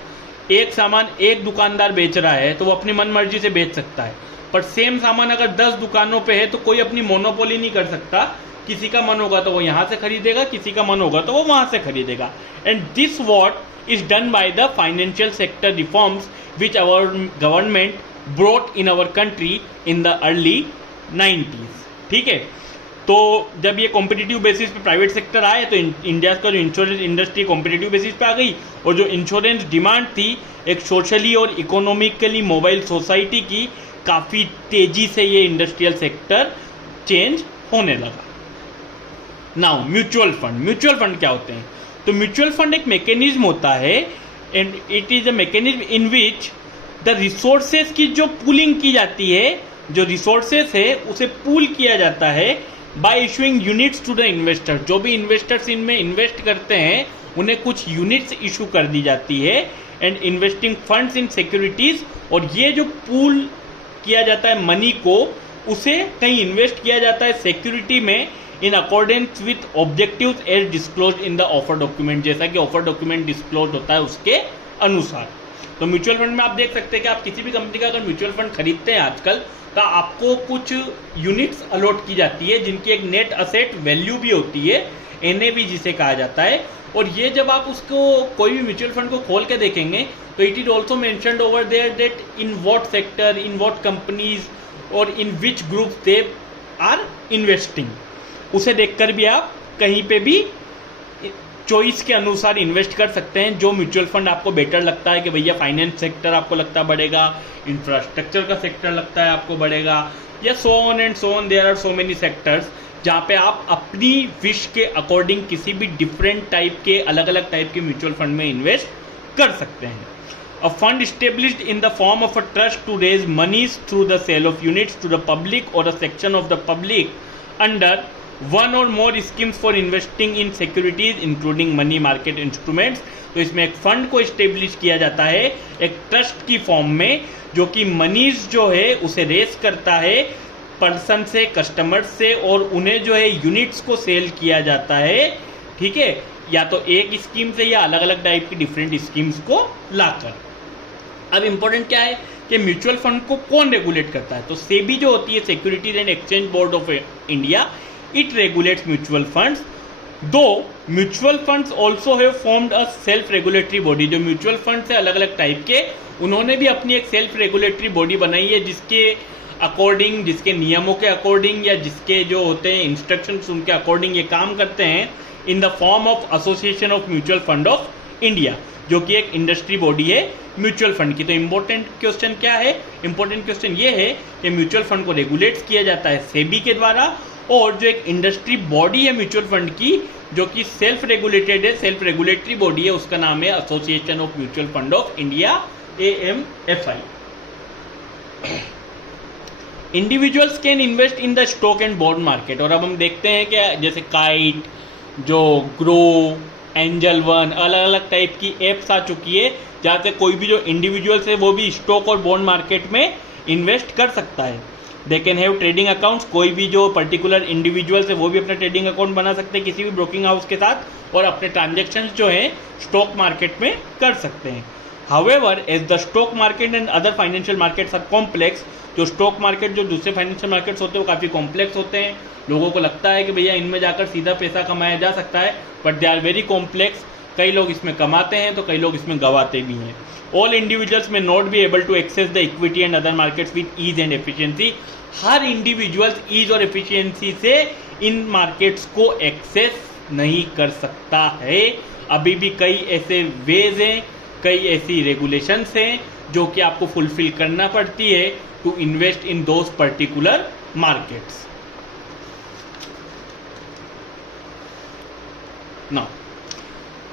एक सामान एक दुकानदार बेच रहा है तो वो अपनी मन मर्जी से बेच सकता है, पर सेम सामान अगर 10 दुकानों पे है तो कोई अपनी मोनोपोली नहीं कर सकता, किसी का मन होगा तो वो यहाँ से खरीदेगा, किसी का मन होगा तो वो वहाँ से खरीदेगा। And this what is done by the financial sector reforms which our government brought in our country in the early 90s। ठीक है, तो जब ये कॉम्पिटिटिव बेसिस पे प्राइवेट सेक्टर आए तो इंडिया का जो इंश्योरेंस इंडस्ट्री कॉम्पिटिटिव बेसिस पे आ गई, और जो इंश्योरेंस डिमांड थी एक सोशली और इकोनॉमिकली मोबाइल सोसाइटी की, काफ़ी तेज़ी से ये इंडस्ट्रियल सेक्टर चेंज होने लगा। नाउ म्यूचुअल फंड क्या होते हैं? तो म्यूचुअल फंड एक मैकेनिज्म होता है, and it is a mechanism in which the resources की जो पूलिंग की जाती है, जो रिसोर्सेज है उसे पूल किया जाता है by issuing units to the investor. जो भी इन्वेस्टर्स इनमें इन्वेस्ट करते हैं उन्हें कुछ यूनिट्स इशू कर दी जाती है, and investing funds in securities, और ये जो पूल किया जाता है मनी को उसे कहीं इन्वेस्ट किया जाता है सिक्योरिटी में in accordance with objectives as disclose in the offer document, जैसा कि ऑफर डॉक्यूमेंट डिस्क्लोज होता है उसके अनुसार। तो म्यूचुअल फंड में आप देख सकते हैं कि आप किसी भी कंपनी का अगर म्यूचुअल फंड खरीदते हैं आजकल तो आपको कुछ यूनिट्स अलॉट की जाती है जिनकी एक नेट असेट वैल्यू भी होती है, NAV जिसे कहा जाता है। और ये जब आप उसको कोई भी म्यूचुअल फंड को खोल के देखेंगे तो it is also mentioned over there that in what sector, in what companies और in which group they are investing, उसे देखकर भी आप कहीं पे भी चॉइस के अनुसार इन्वेस्ट कर सकते हैं। जो म्यूचुअल फंड आपको बेटर लगता है कि भैया फाइनेंस सेक्टर आपको लगता है बढ़ेगा, इंफ्रास्ट्रक्चर का सेक्टर लगता है आपको बढ़ेगा, या so on and so on, there are so many sectors जहाँ पे आप अपनी विश के अकॉर्डिंग किसी भी डिफरेंट टाइप के अलग अलग टाइप के म्यूचुअल फंड में इन्वेस्ट कर सकते हैं। A fund established in the form of a trust to raise monies through the sale of units to the public or a section of the public under one or more schemes for investing in securities including money market instruments। तो इसमें एक fund को establish किया जाता है एक trust की form में, जो कि मनीज जो है उसे रेस करता है पर्सन से, कस्टमर से, और उन्हें जो है यूनिट्स को सेल किया जाता है, ठीक है, या तो एक स्कीम से या अलग अलग टाइप की डिफरेंट स्कीम्स को लाकर। अब इंपॉर्टेंट क्या है कि म्यूचुअल फंड को कौन रेगुलेट करता है? तो सेबी जो होती है, securities and exchange board of India, it regulates mutual funds. Though mutual funds also have formed a self regulatory body. जो म्यूचुअल फंड्स है अलग अलग टाइप के, उन्होंने भी अपनी एक सेल्फ रेगुलेटरी बॉडी बनाई है, जिसके अकॉर्डिंग, जिसके नियमों के अकॉर्डिंग या जिसके जो होते हैं इंस्ट्रक्शंस उनके अकॉर्डिंग ये काम करते हैं, in the form of association of mutual fund of India, जो कि एक इंडस्ट्री बॉडी है म्यूचुअल फंड की। तो इंपॉर्टेंट क्वेश्चन क्या है? इंपॉर्टेंट क्वेश्चन ये है कि म्यूचुअल फंड को रेगुलेट किया जाता है सेबी के द्वारा, और जो एक इंडस्ट्री बॉडी है म्यूचुअल फंड की, जो कि सेल्फ रेगुलेटेड है, सेल्फ रेगुलेटरी बॉडी है, उसका नाम है association of mutual fund of India, AMFI। Individuals can invest in the stock and bond market. और अब हम देखते हैं कि जैसे काइट, जो ग्रो, एंजल वन, अलग अलग टाइप की एप्स आ चुकी है, जहाँ से कोई भी जो इंडिविजुअल्स है वो भी स्टॉक और बॉन्ड मार्केट में इन्वेस्ट कर सकता है। They can have trading accounts. कोई भी जो पर्टिकुलर इंडिविजुअल्स है वो भी अपना ट्रेडिंग अकाउंट बना सकते हैं किसी भी ब्रोकिंग हाउस के साथ, और अपने ट्रांजेक्शन्स जो है स्टॉक मार्केट में कर सकते हैं। However, as the stock market and other financial markets are complex, जो स्टॉक मार्केट, जो दूसरे फाइनेंशियल मार्केट्स होते हैं वो काफ़ी कॉम्प्लेक्स होते हैं। लोगों को लगता है कि भैया इनमें जाकर सीधा पैसा कमाया जा सकता है, but they are very complex. कई लोग इसमें कमाते हैं तो कई लोग इसमें गंवाते भी हैं। All individuals may not be able to access the equity and other markets with ease and efficiency. हर इंडिविजुअल्स ईज और एफिशिएंसी से इन मार्केट्स को एक्सेस नहीं कर सकता है। अभी भी कई ऐसे वेज हैं, कई ऐसी रेगुलेशंस हैं जो कि आपको फुलफिल करना पड़ती है to invest in those particular markets. Now,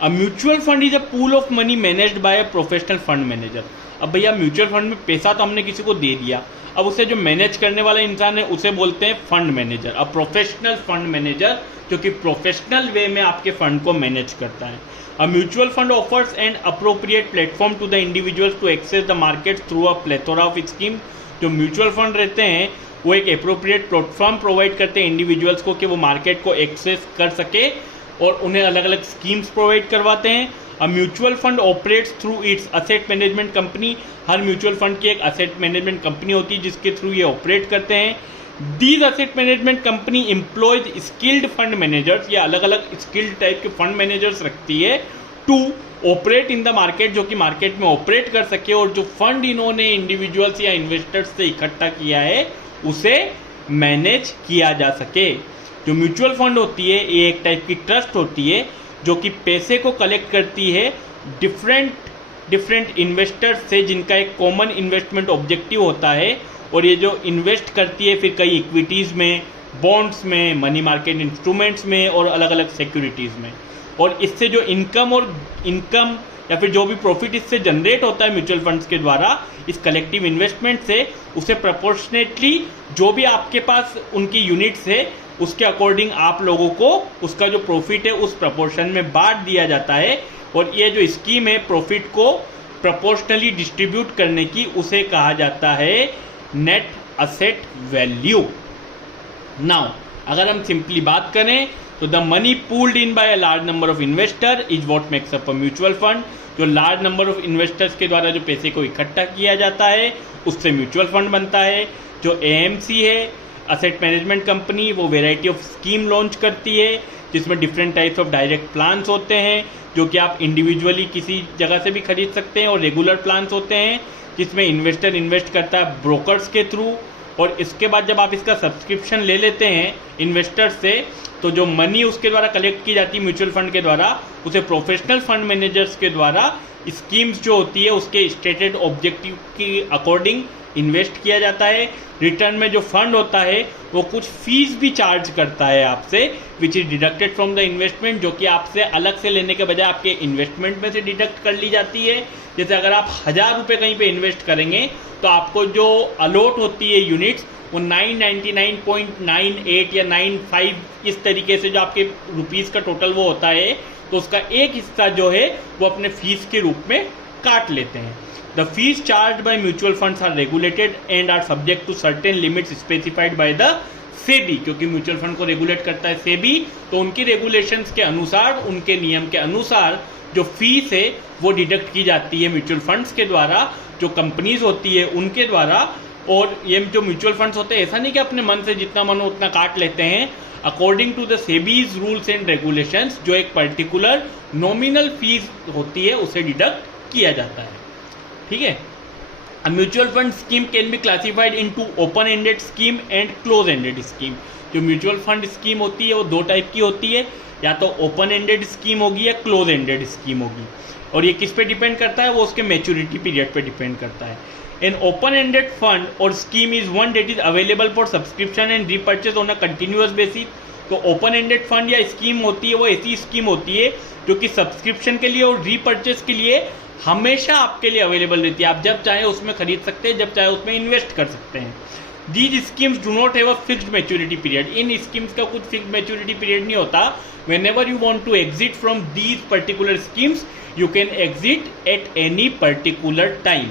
a mutual fund is a pool of money managed by a professional fund manager. अब भैया म्यूचुअल फंड में पैसा तो हमने किसी को दे दिया, अब उसे जो मैनेज करने वाला इंसान है उसे बोलते हैं फंड मैनेजर। अब प्रोफेशनल फंड मैनेजर जो कि प्रोफेशनल वे में आपके फंड को मैनेज करता है। A mutual fund offers an appropriate platform to the individuals to access the market through a plethora of scheme. जो म्यूचुअल फंड रहते हैं वो एक अप्रोप्रिएट प्लेटफॉर्म प्रोवाइड करते हैं इंडिविजुअल्स को कि वो मार्केट को एक्सेस कर सके, और उन्हें अलग अलग स्कीम्स प्रोवाइड करवाते हैं। अ mutual fund operates through it's asset management company. Her mutual fund की एक असेट मैनेजमेंट कंपनी होती है जिसके थ्रू ये ऑपरेट करते हैं। These asset management company employs skilled fund managers, या अलग अलग स्किल्ड टाइप के फंड मैनेजर्स रखती है to operate in the market, जो कि मार्केट में ऑपरेट कर सके, और जो फंड इन्होंने इंडिविजुअल्स या इन्वेस्टर्स से इकट्ठा किया है उसे मैनेज किया जा सके। जो म्यूचुअल फंड होती है ये एक टाइप की ट्रस्ट होती है जो कि पैसे को कलेक्ट करती है डिफरेंट इन्वेस्टर्स से, जिनका एक कॉमन इन्वेस्टमेंट ऑब्जेक्टिव होता है, और ये जो इन्वेस्ट करती है फिर कई इक्विटीज़ में, बॉन्ड्स में, मनी मार्केट इंस्ट्रूमेंट्स में, और अलग अलग सिक्योरिटीज़ में। और इससे जो इनकम या फिर जो भी प्रॉफिट इससे जनरेट होता है म्यूचुअल फंड्स के द्वारा इस कलेक्टिव इन्वेस्टमेंट से, उसे प्रोपोर्शनेटली जो भी आपके पास उनकी यूनिट्स है उसके अकॉर्डिंग आप लोगों को उसका जो प्रॉफिट है उस प्रपोर्शन में बांट दिया जाता है। और ये जो स्कीम है प्रॉफिट को प्रोपोर्शनली डिस्ट्रीब्यूट करने की, उसे कहा जाता है नेट असेट वैल्यू। नाउ अगर हम सिंपली बात करें तो the money pooled in by a large number of investor is what makes up a mutual fund. जो लार्ज नंबर ऑफ इन्वेस्टर्स के द्वारा जो पैसे को इकट्ठा किया जाता है उससे म्यूचुअल फंड बनता है। जो AMC है, असेट मैनेजमेंट कंपनी, वो वेराइटी ऑफ स्कीम लॉन्च करती है जिसमें different types of direct plans होते हैं जो कि आप इंडिविजुअली किसी जगह से भी खरीद सकते हैं, और रेगुलर प्लान्स होते हैं जिसमें इन्वेस्टर इन्वेस्ट करता है ब्रोकर्स के थ्रू। और इसके बाद जब आप इसका सब्सक्रिप्शन ले लेते हैं इन्वेस्टर से, तो जो मनी उसके द्वारा कलेक्ट की जाती है म्यूचुअल फंड के द्वारा, उसे प्रोफेशनल फंड मैनेजर्स के द्वारा स्कीम्स जो होती है उसके स्टेटेड ऑब्जेक्टिव के अकॉर्डिंग इन्वेस्ट किया जाता है। रिटर्न में जो फंड होता है वो कुछ फीस भी चार्ज करता है आपसे, which is deducted from the investment, जो कि आपसे अलग से लेने के बजाय आपके इन्वेस्टमेंट में से डिडक्ट कर ली जाती है। जैसे अगर आप 1000 रुपये कहीं पे इन्वेस्ट करेंगे तो आपको जो अलॉट होती है यूनिट्स वो 999.98 या 95 इस तरीके से जो आपके रुपीज़ का टोटल वो होता है, तो उसका एक हिस्सा जो है वो अपने फीस के रूप में काट लेते हैं। The fees charge by mutual funds are regulated and are subject to certain limits specified by the SEBI, क्योंकि म्यूचुअल फंड को रेगुलेट करता है सेबी, तो उनकी रेगुलेशंस के अनुसार, उनके नियम के अनुसार जो फीस है वो डिडक्ट की जाती है म्यूचुअल फंड्स के द्वारा, जो कंपनीज होती है उनके द्वारा। और ये जो म्यूचुअल फंड्स होते हैं, ऐसा नहीं कि अपने मन से जितना मन हो उतना काट लेते हैं। According to the SEBI's rules and regulations जो एक पर्टिकुलर नॉमिनल फीस होती है उसे डिडक्ट किया जाता है। ठीक है। A mutual fund scheme can be classified into open-ended scheme and close-ended scheme। जो म्यूचुअल फंड स्कीम होती है वो दो टाइप की होती है, या तो ओपन एंडेड स्कीम होगी या क्लोज एंडेड स्कीम होगी। और ये किस पे डिपेंड करता है, वो उसके मैच्योरिटी पीरियड पे डिपेंड करता है। एन ओपन एंडेड फंड और scheme is one that is available for subscription and repurchase on a continuous basis. तो ओपन एंडेड फंड या स्कीम होती है वो ऐसी स्कीम होती है जो कि सब्सक्रिप्शन के लिए और रीपर्चेज के लिए हमेशा आपके लिए अवेलेबल रहती है। आप जब चाहे उसमें खरीद सकते हैं, जब चाहे उसमें इन्वेस्ट कर सकते हैं। These schemes do not have a fixed maturity period. इन स्कीम्स का कुछ फिक्स्ड मैच्योरिटी पीरियड नहीं होता। Whenever you want to exit from these particular schemes you can exit at any particular time.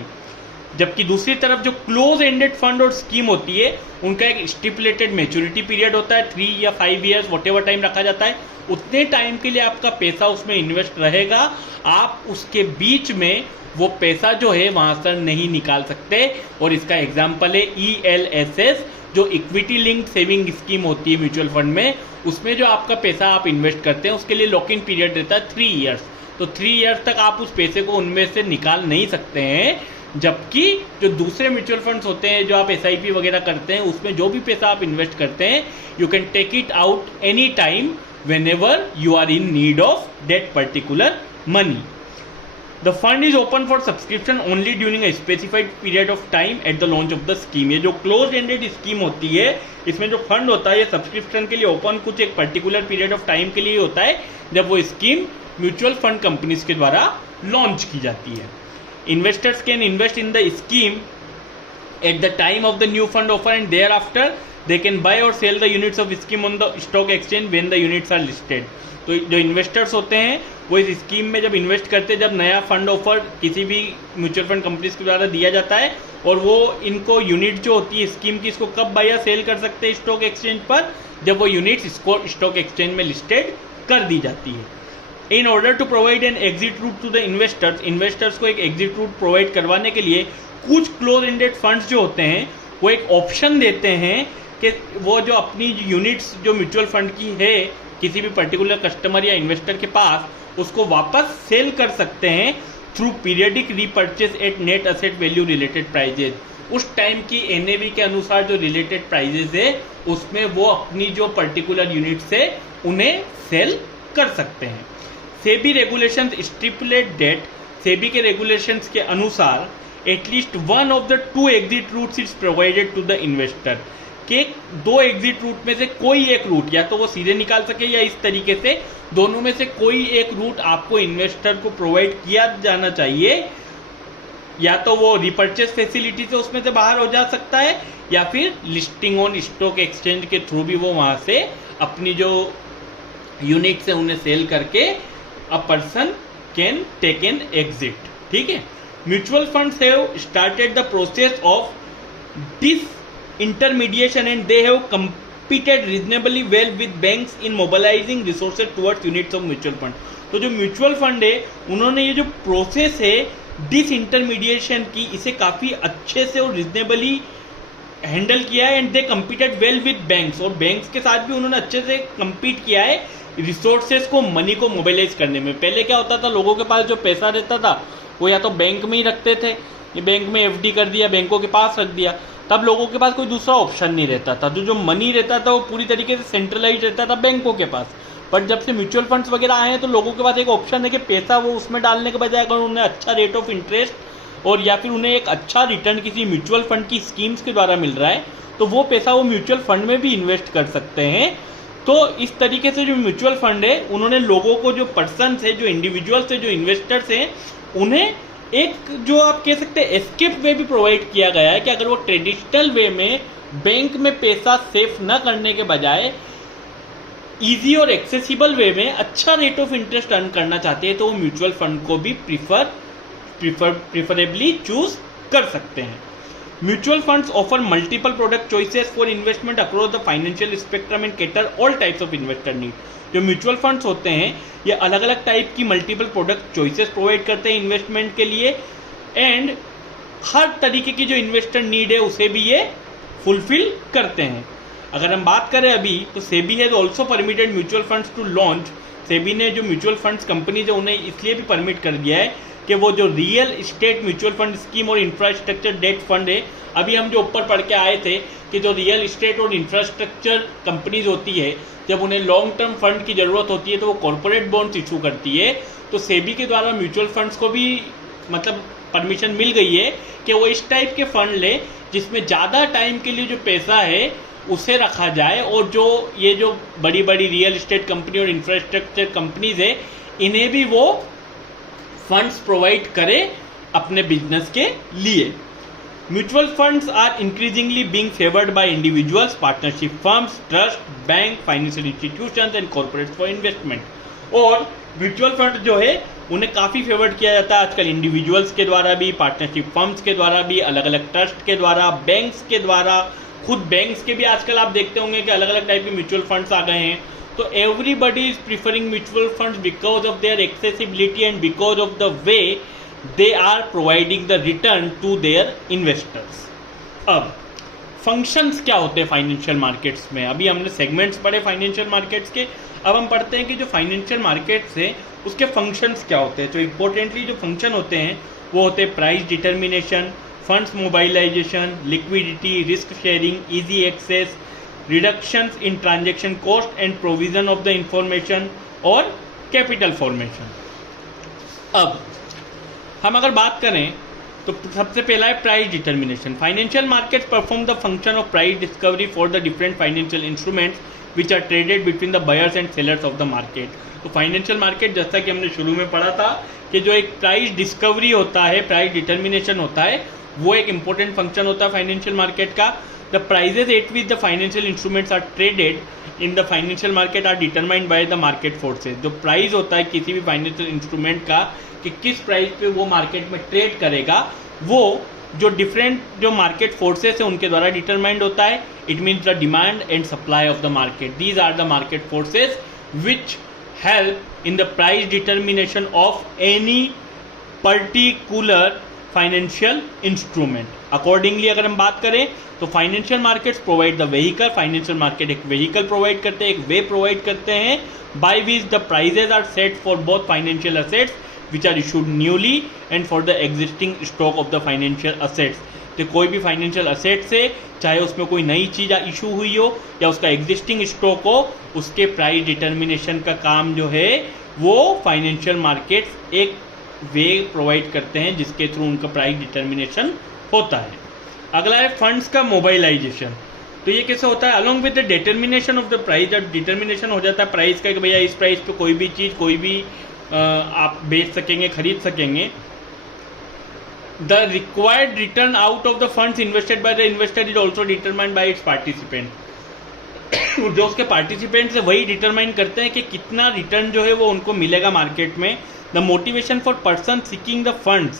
जबकि दूसरी तरफ जो क्लोज एंडेड फंड और स्कीम होती है उनका एक स्टिपुलेटेड मैच्योरिटी पीरियड होता है, 3 या 5 ईयर्स व्हाटएवर टाइम रखा जाता है। उतने टाइम के लिए आपका पैसा उसमें इन्वेस्ट रहेगा, आप उसके बीच में वो पैसा जो है वहां से नहीं निकाल सकते। और इसका एग्जाम्पल है ELSS, जो इक्विटी लिंक्ड सेविंग स्कीम होती है म्यूचुअल फंड में। उसमें जो आपका पैसा आप इन्वेस्ट करते हैं उसके लिए लॉक इन पीरियड रहता है 3 ईयर्स। तो 3 ईयर्स तक आप उस पैसे को उनमें से निकाल नहीं सकते हैं। जबकि जो दूसरे म्यूचुअल फंड्स होते हैं, जो आप SIP वगैरह करते हैं, उसमें जो भी पैसा आप इन्वेस्ट करते हैं you can take it out any time whenever you are in need of that particular money. The fund is open for subscription only during a specified period of time at the launch of the scheme। ये जो closed ended scheme होती है, इसमें जो fund होता है ये subscription के लिए ओपन कुछ एक पर्टिकुलर पीरियड ऑफ टाइम के लिए होता है, जब वो स्कीम म्यूचुअल फंड कंपनीज के द्वारा लॉन्च की जाती है। Investors can invest in the scheme at the time of the new fund offer and thereafter they can buy or sell the units of scheme on the stock exchange when the units are listed। तो जो investors होते हैं वो इस scheme में जब invest करते हैं, जब नया फंड ऑफर किसी भी म्यूचुअल फंड कंपनीज के द्वारा दिया जाता है, और वो इनको यूनिट जो होती है स्कीम की, इसको कब बाय या सेल कर सकते हैं स्टॉक एक्सचेंज पर, जब वो यूनिट्स इसको स्टॉक एक्सचेंज में लिस्टेड कर दी जाती है। In order to provide an exit route to the investors को एक एग्जिट रूट प्रोवाइड करवाने के लिए कुछ क्लोज एंडेड फंड्स जो होते हैं वो एक ऑप्शन देते हैं कि वो जो अपनी यूनिट्स जो म्यूचुअल फंड की है किसी भी पर्टिकुलर कस्टमर या इन्वेस्टर के पास, उसको वापस सेल कर सकते हैं through periodic repurchase at net asset value related prices. उस टाइम की NAV के अनुसार जो रिलेटेड प्राइजेज है उसमें वो अपनी जो पर्टिकुलर यूनिट्स है उन्हें सेल कर सकते हैं। SEBI regulations stipulate that, SEBI के रेगुलेशंस के अनुसार at least one of the 2 exit routes is provided to the investor, के 2 एग्जिट रूट में से कोई एक रूट, या तो वो सीधे निकाल सके या इस तरीके से, दोनों में से कोई एक रूट आपको इन्वेस्टर को प्रोवाइड किया जाना चाहिए। या तो वो रिपर्चेस फैसिलिटी से उसमें से बाहर हो जा सकता है, या फिर लिस्टिंग ऑन स्टॉक एक्सचेंज के थ्रू भी वो वहां से अपनी जो यूनिट से उन्हें सेल करके a person can take an exit. ठीक है। Mutual funds have started the process of disintermediation and they have competed reasonably well with banks in mobilizing resources towards units of mutual fund। तो जो mutual fund है उन्होंने ये जो process है डिसइंटरमीडिएशन की, इसे काफी अच्छे से और रिजनेबली हैंडल किया है। And they competed well with banks, और बैंक्स के साथ भी उन्होंने अच्छे से कम्पीट किया है रिसोर्सेज को, मनी को मोबिलाइज करने में। पहले क्या होता था, लोगों के पास जो पैसा रहता था वो या तो बैंक में ही रखते थे, ये बैंक में FD कर दिया, बैंकों के पास रख दिया, तब लोगों के पास कोई दूसरा ऑप्शन नहीं रहता था। जो मनी रहता था वो पूरी तरीके से सेंट्रलाइज रहता था बैंकों के पास। बट जब से म्यूचुअल फंड्स वगैरह आए हैं तो लोगों के पास एक ऑप्शन है कि पैसा वो उसमें डालने के बजाय अगर उन्हें अच्छा रेट ऑफ इंटरेस्ट और या फिर उन्हें एक अच्छा रिटर्न किसी म्यूचुअल फंड की स्कीम्स के द्वारा मिल रहा है तो वो पैसा वो म्यूचुअल फंड में भी इन्वेस्ट कर सकते हैं। तो इस तरीके से जो म्यूचुअल फंड है उन्होंने लोगों को, जो पर्सन्स है, जो इंडिविजुअल्स है, जो इन्वेस्टर्स हैं, उन्हें एक जो आप कह सकते हैं एस्केप वे भी प्रोवाइड किया गया है कि अगर वो ट्रेडिशनल वे में बैंक में पैसा सेफ न करने के बजाय इजी और एक्सेसिबल वे में अच्छा रेट ऑफ इंटरेस्ट अर्न करना चाहते हैं तो वो म्यूचुअल फंड को भी प्रीफर प्रिफरेबली चूज कर सकते हैं। Mutual funds offer multiple product choices for investment across the financial spectrum and cater all types of investor need. जो म्यूचुअल फंड्स होते हैं ये अलग अलग टाइप की मल्टीपल प्रोडक्ट चॉइसेस प्रोवाइड करते हैं इन्वेस्टमेंट के लिए, एंड हर तरीके की जो इन्वेस्टर नीड है उसे भी ये फुलफिल करते हैं। अगर हम बात करें अभी तो SEBI has also permitted mutual funds to launch. SEBI ने जो म्यूचुअल फंड्स कंपनीज है उन्हें इसलिए भी परमिट कर दिया है कि वो जो real estate mutual fund scheme और इंफ्रास्ट्रक्चर डेट फंड है, अभी हम जो ऊपर पढ़ के आए थे कि जो रियल इस्टेट और इंफ्रास्ट्रक्चर कंपनीज होती है जब उन्हें लॉन्ग टर्म फंड की जरूरत होती है तो वो कॉर्पोरेट बॉन्ड्स इशू करती है। तो सेबी के द्वारा म्यूचुअल फंड्स को भी मतलब परमिशन मिल गई है कि वो इस टाइप के फंड ले जिसमें ज़्यादा टाइम के लिए जो पैसा है उसे रखा जाए, और जो ये जो बड़ी बड़ी रियल इस्टेट कंपनी और इंफ्रास्ट्रक्चर कंपनीज है इन्हें भी वो फंड्स प्रोवाइड करे अपने बिजनेस के लिए। Mutual funds are increasingly being favoured by individuals, partnership firms, trust, bank, financial institutions and corporates for investment. और म्यूचुअल फंड जो है उन्हें काफ़ी फेवर्ड किया जाता है आजकल इंडिविजुअल्स के द्वारा भी, पार्टनरशिप फर्म्स के द्वारा भी, अलग अलग ट्रस्ट के द्वारा, बैंक्स के द्वारा। खुद बैंक्स के भी आजकल आप देखते होंगे कि अलग अलग टाइप के म्यूचुअल फंड्स आ गए हैं। तो everybody is preferring mutual funds because of their accessibility and because of the way they are providing the return to their investors. अब फंक्शंस क्या होते हैं फाइनेंशियल मार्केट्स में? अभी हमने सेगमेंट्स पढ़े फाइनेंशियल मार्केट्स के, अब हम पढ़ते हैं कि जो फाइनेंशियल मार्केट्स है उसके फंक्शंस क्या होते हैं। तो इंपॉर्टेंटली जो फंक्शन होते हैं वो होते हैं price determination, funds mobilisation, liquidity, risk sharing, easy access, reductions in transaction cost and provision of the information और कैपिटल फॉर्मेशन। अब हम अगर बात करें तो सबसे पहला है price determination. Financial markets perform the function of price discovery for the different financial instruments which are traded between the buyers and sellers of the market. तो फाइनेंशियल मार्केट जैसा कि हमने शुरू में पढ़ा था कि जो एक प्राइस डिस्कवरी होता है, प्राइस डिटर्मिनेशन होता है, वो एक इंपॉर्टेंट फंक्शन होता है फाइनेंशियल मार्केट का। The prices at which the financial instruments are traded in the financial market are determined by the market forces. जो प्राइस होता है किसी भी फाइनेंशियल इंस्ट्रूमेंट का कि किस प्राइस पे वो मार्केट में ट्रेड करेगा, वो जो डिफरेंट जो मार्केट फोर्सेस है उनके द्वारा डिटरमाइंड होता है। It means the demand and supply of the market, these are the market forces which help in the price determination of any particular financial instrument. Accordingly अगर हम बात करें तो financial markets provide the vehicle, financial market एक vehicle provide करते हैं, एक way provide करते हैं by which the prices are set for both financial assets which are issued newly and for the existing stock of the financial assets. तो कोई भी financial assets है, चाहे उसमें कोई नई चीज़ इशू हुई हो या उसका एग्जिस्टिंग स्टॉक हो, उसके प्राइस डिटर्मिनेशन का काम जो है वो फाइनेंशियल मार्केट्स एक वे प्रोवाइड करते हैं जिसके थ्रू उनका प्राइस डिटर्मिनेशन होता है। अगला है फंड्स का मोबाइलाइजेशन। तो ये कैसे होता है? Along with the determination of the price, जब डिटर्मिनेशन हो जाता है प्राइस का कि भैया इस प्राइस पे कोई भी चीज़ कोई भी आप बेच सकेंगे, खरीद सकेंगे, the required return out of the funds invested by the investor is also determined by it's participant. जो उसके पार्टिसिपेंट्स है वही डिटरमाइन करते हैं कि कितना रिटर्न जो है वो उनको मिलेगा मार्केट में। The motivation for person seeking the funds,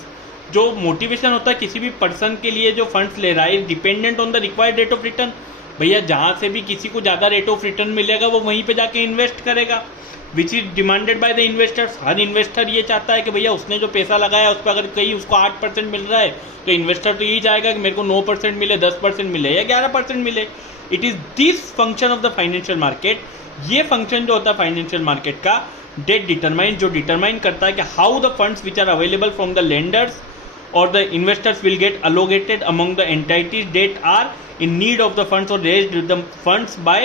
जो मोटिवेशन होता है किसी भी पर्सन के लिए जो फंड्स ले रहा है, dependent on the required rate of return. भैया जहाँ से भी किसी को ज़्यादा रेट ऑफ रिटर्न मिलेगा वो वहीं पे जाके इन्वेस्ट करेगा, which is demanded by the investors. Her investor ये चाहता है कि भैया उसने जो पैसा लगाया उस पर अगर कहीं उसको 8% मिल रहा है तो इन्वेस्टर तो यही चाहेगा कि मेरे को 9% मिले, 10% मिले या 11% मिले। It is this function of the financial market. ये फंक्शन जो होता है फाइनेंशियल मार्केट का डेट डिटरमाइन, जो डिटरमाइन करता है कि how the funds which are available from the lenders और the investors will get allocated among the entities that are in need of the funds or raised the funds by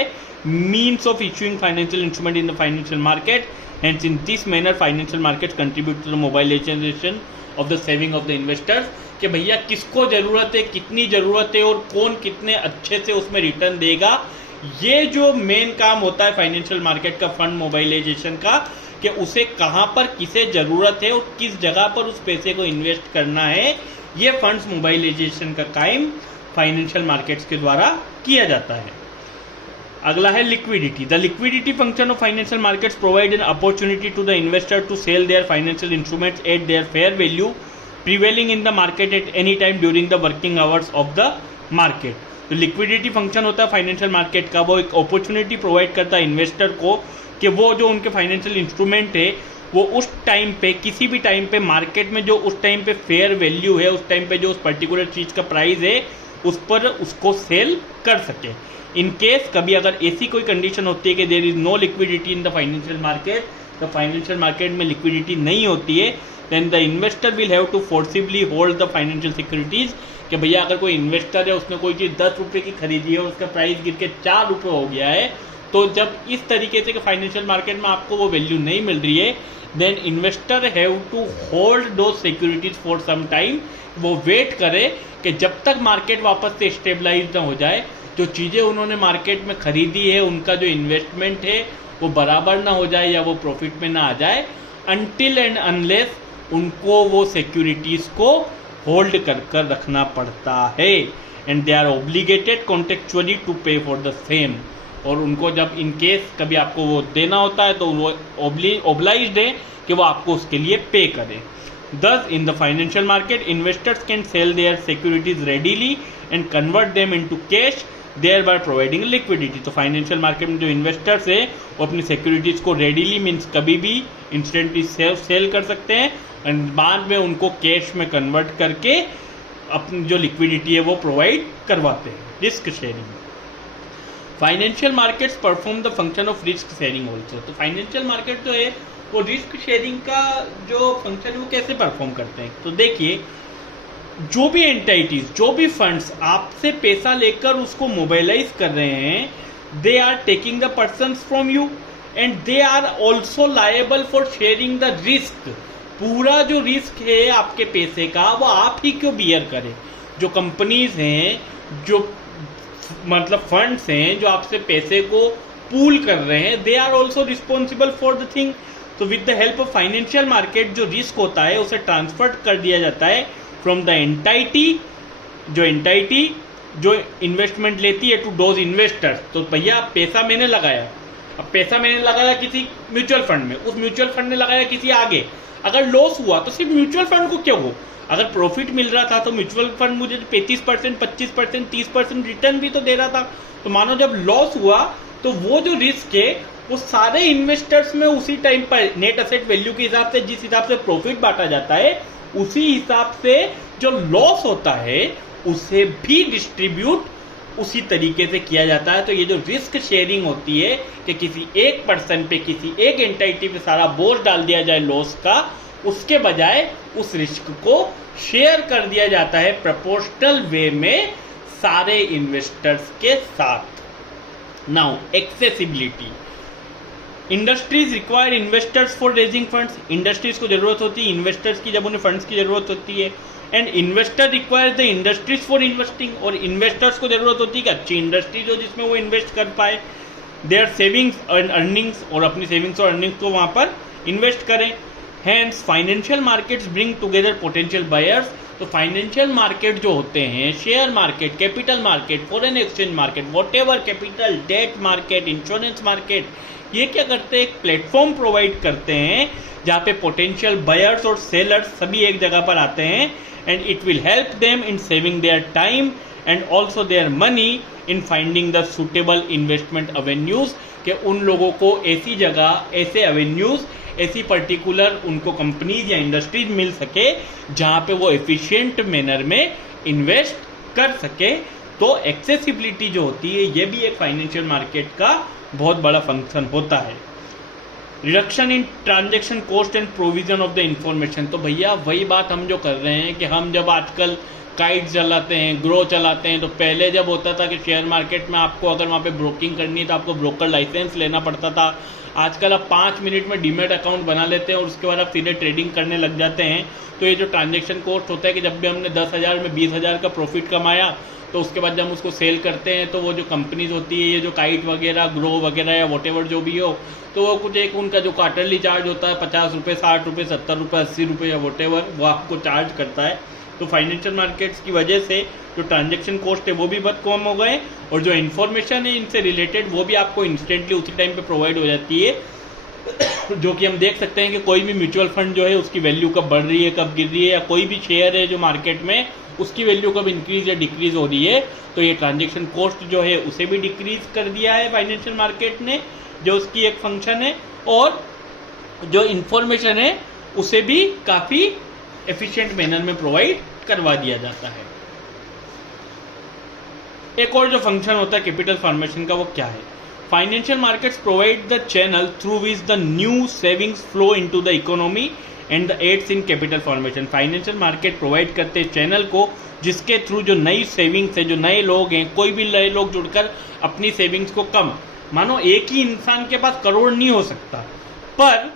means of issuing financial instrument in the financial market. Hence in this manner financial markets contribute to the mobilization of the saving of the investors, कि भैया किसको ज़रूरत है, कितनी ज़रूरत है और कौन कितने अच्छे से उसमें रिटर्न देगा। ये जो मेन काम होता है फाइनेंशियल मार्केट का, फंड मोबाइलाइजेशन का, कि उसे कहाँ पर किसे ज़रूरत है और किस जगह पर उस पैसे को इन्वेस्ट करना है, ये फंड्स मोबाइलाइजेशन का काम फाइनेंशियल मार्केट्स के द्वारा किया जाता है। अगला है liquidity. The liquidity function of financial markets provide an opportunity to the investor to sell their financial instruments at their fair value prevailing in the market at any time during the working hours of the market. तो liquidity function होता है financial market का, वो एक opportunity provide करता है investor को कि वो जो उनके फाइनेंशियल इंस्ट्रूमेंट है वो उस टाइम पे, किसी भी टाइम पे मार्केट में जो उस टाइम पे फेयर वैल्यू है, उस टाइम पे जो उस पर्टिकुलर चीज़ का प्राइस है उस पर उसको सेल कर सके। इन केस कभी अगर ऐसी कोई कंडीशन होती है कि there is no liquidity in the financial market, तो फाइनेंशियल मार्केट में लिक्विडिटी नहीं होती है, then the investor will have to forcibly hold the financial securities. कि भैया अगर कोई इन्वेस्टर है, उसने कोई चीज़ 10 रुपये की खरीदी है, उसका प्राइस गिर के 4 रुपये हो गया है, तो जब इस तरीके से कि फाइनेंशियल मार्केट में आपको वो वैल्यू नहीं मिल रही है, then investor have to hold those securities for some time. वो वेट करे कि जब तक मार्केट वापस से स्टेबलाइज ना हो जाए, जो चीज़ें उन्होंने मार्केट में खरीदी है उनका जो इन्वेस्टमेंट है वो बराबर ना हो जाए या वो प्रॉफिट में ना आ जाए, अनटिल एंड अनलेस उनको वो सिक्योरिटीज़ को होल्ड कर कर रखना पड़ता है। And they are obligated contractually to pay for the same. और उनको जब इन केस कभी आपको वो देना होता है तो वो ऑब्लाइज्ड है कि वो आपको उसके लिए पे करें। Thus, in the financial market, investors can sell their securities readily and convert them into cash, thereby providing liquidity. तो फाइनेंशियल मार्केट में जो इन्वेस्टर्स है वो अपनी सिक्योरिटीज को रेडीली मीन्स कभी भी इंस्टेंटली सेल कर सकते हैं और बाद में उनको कैश में कन्वर्ट करके अपनी जो लिक्विडिटी है वो प्रोवाइड करवाते हैं। Risk sharing, financial markets perform the function of risk sharing also. तो फाइनेंशियल मार्केट जो है वो रिस्क शेयरिंग का जो फंक्शन है वो कैसे परफॉर्म करते हैं। तो देखिए, जो भी एंटिटीज, जो भी फंड्स आपसे पैसा लेकर उसको मोबाइलाइज कर रहे हैं, they are taking the persons from you and they are also liable for sharing the risk. पूरा जो रिस्क है आपके पैसे का वो आप ही क्यों बियर करें। जो कंपनीज हैं, जो मतलब फंड्स हैं जो आपसे पैसे को पूल कर रहे हैं, they are also responsible for the thing. तो with the help of financial market जो रिस्क होता है उसे ट्रांसफर कर दिया जाता है फ्रॉम द एंटाइटी जो इन्वेस्टमेंट लेती है टू दोज इन्वेस्टर्स। तो भैया पैसा मैंने लगाया, अब पैसा मैंने लगाया किसी म्यूचुअल फंड में, उस म्यूचुअल फंड ने लगाया किसी आगे, अगर लॉस हुआ तो सिर्फ म्यूचुअल फंड को क्यों हो। अगर प्रॉफिट मिल रहा था तो म्यूचुअल फंड मुझे 35%, 25%, 30% रिटर्न भी तो दे रहा था। तो मानो जब लॉस हुआ तो वो जो रिस्क है वो सारे इन्वेस्टर्स में उसी टाइम पर नेट एसेट वैल्यू के हिसाब से, जिस हिसाब से प्रॉफिट बांटा जाता है, उसी हिसाब से जो लॉस होता है उसे भी डिस्ट्रीब्यूट उसी तरीके से किया जाता है। तो ये जो रिस्क शेयरिंग होती है कि किसी एक पर्सन पे, किसी एक एंटिटी पे सारा बोझ डाल दिया जाए लॉस का, उसके बजाय उस रिस्क को शेयर कर दिया जाता है प्रोपोर्शनल वे में सारे इन्वेस्टर्स के साथ। Now accessibility, industries require investors for raising funds. Industries को जरूरत होती है इन्वेस्टर्स की जब उन्हें फंड्स की जरूरत होती है। And investor require the industries for investing, और इन्वेस्टर्स को जरूरत होती है कि अच्छी इंडस्ट्रीज हो जिसमें वो इन्वेस्ट कर पाए। देयर सेविंग्स एंड अर्निंग्स, और अपनी सेविंग्स और अर्निंग्स को वहाँ पर इन्वेस्ट करें। Hence financial markets bring together potential buyers. तो फाइनेंशियल मार्केट जो होते हैं, share market, capital market, foreign exchange market, whatever capital, debt market, insurance market, ये क्या करते हैं, एक प्लेटफॉर्म प्रोवाइड करते हैं जहाँ पे पोटेंशियल बायर्स और सेलर्स सभी एक जगह पर आते हैं। And it will help them in saving their time and also their money in finding the suitable investment avenues. कि उन लोगों को ऐसी जगह, ऐसे अवेन्यूज, ऐसी पर्टिकुलर उनको कंपनीज या इंडस्ट्रीज मिल सके जहाँ पे वो एफिशिएंट मैनर में इन्वेस्ट कर सके। तो एक्सेसिबिलिटी जो होती है ये भी एक फाइनेंशियल मार्केट का बहुत बड़ा फंक्शन होता है। Reduction in transaction cost and provision of the information. तो भैया वही बात हम जो कर रहे हैं कि हम जब आजकल काइट चलाते हैं, ग्रो चलाते हैं, तो पहले जब होता था कि शेयर मार्केट में आपको अगर वहाँ पे ब्रोकिंग करनी है तो आपको ब्रोकर लाइसेंस लेना पड़ता था। आजकल आप 5 मिनट में डीमेट अकाउंट बना लेते हैं और उसके बाद आप सीधे ट्रेडिंग करने लग जाते हैं। तो ये जो ट्रांजैक्शन कॉस्ट होता है कि जब भी हमने 10,000 में 20,000 का प्रॉफिट कमाया तो उसके बाद जब हम उसको सेल करते हैं तो वो जो कंपनीज होती है, ये जो काइट वगैरह, ग्रो वगैरह या वॉटेवर जो भी हो, तो वो कुछ एक उनका जो क्वार्टरली चार्ज होता है 50 रुपये, 60 रुपये, 70 रुपये, 80 रुपये या वॉटेवर, वो आपको चार्ज करता है। तो फाइनेंशियल मार्केट्स की वजह से जो ट्रांजैक्शन कॉस्ट है वो भी बहुत कम हो गए और जो इन्फॉर्मेशन है इनसे रिलेटेड वो भी आपको इंस्टेंटली उसी टाइम पे प्रोवाइड हो जाती है। जो कि हम देख सकते हैं कि कोई भी म्यूचुअल फंड जो है उसकी वैल्यू कब बढ़ रही है, कब गिर रही है, या कोई भी शेयर है जो मार्केट में उसकी वैल्यू कब इंक्रीज या डिक्रीज हो रही है। तो ये ट्रांजेक्शन कॉस्ट जो है उसे भी डिक्रीज कर दिया है फाइनेंशियल मार्केट ने, जो उसकी एक फंक्शन है, और जो इंफॉर्मेशन है उसे भी काफ़ी एफिशिएंट मैनर में प्रोवाइड करवा दिया जाता है। एक और जो फंक्शन होता है कैपिटल फॉर्मेशन का, वो क्या है? Financial markets provide the channel through which the new savings flow into the economy and the aids in capital formation. Financial market provide करते हैं चैनल को जिसके थ्रू जो नई सेविंग्स है, जो नए लोग हैं, कोई भी नए लोग जुड़कर अपनी सेविंग्स को कम, मानो एक ही इंसान के पास करोड़ नहीं हो सकता, पर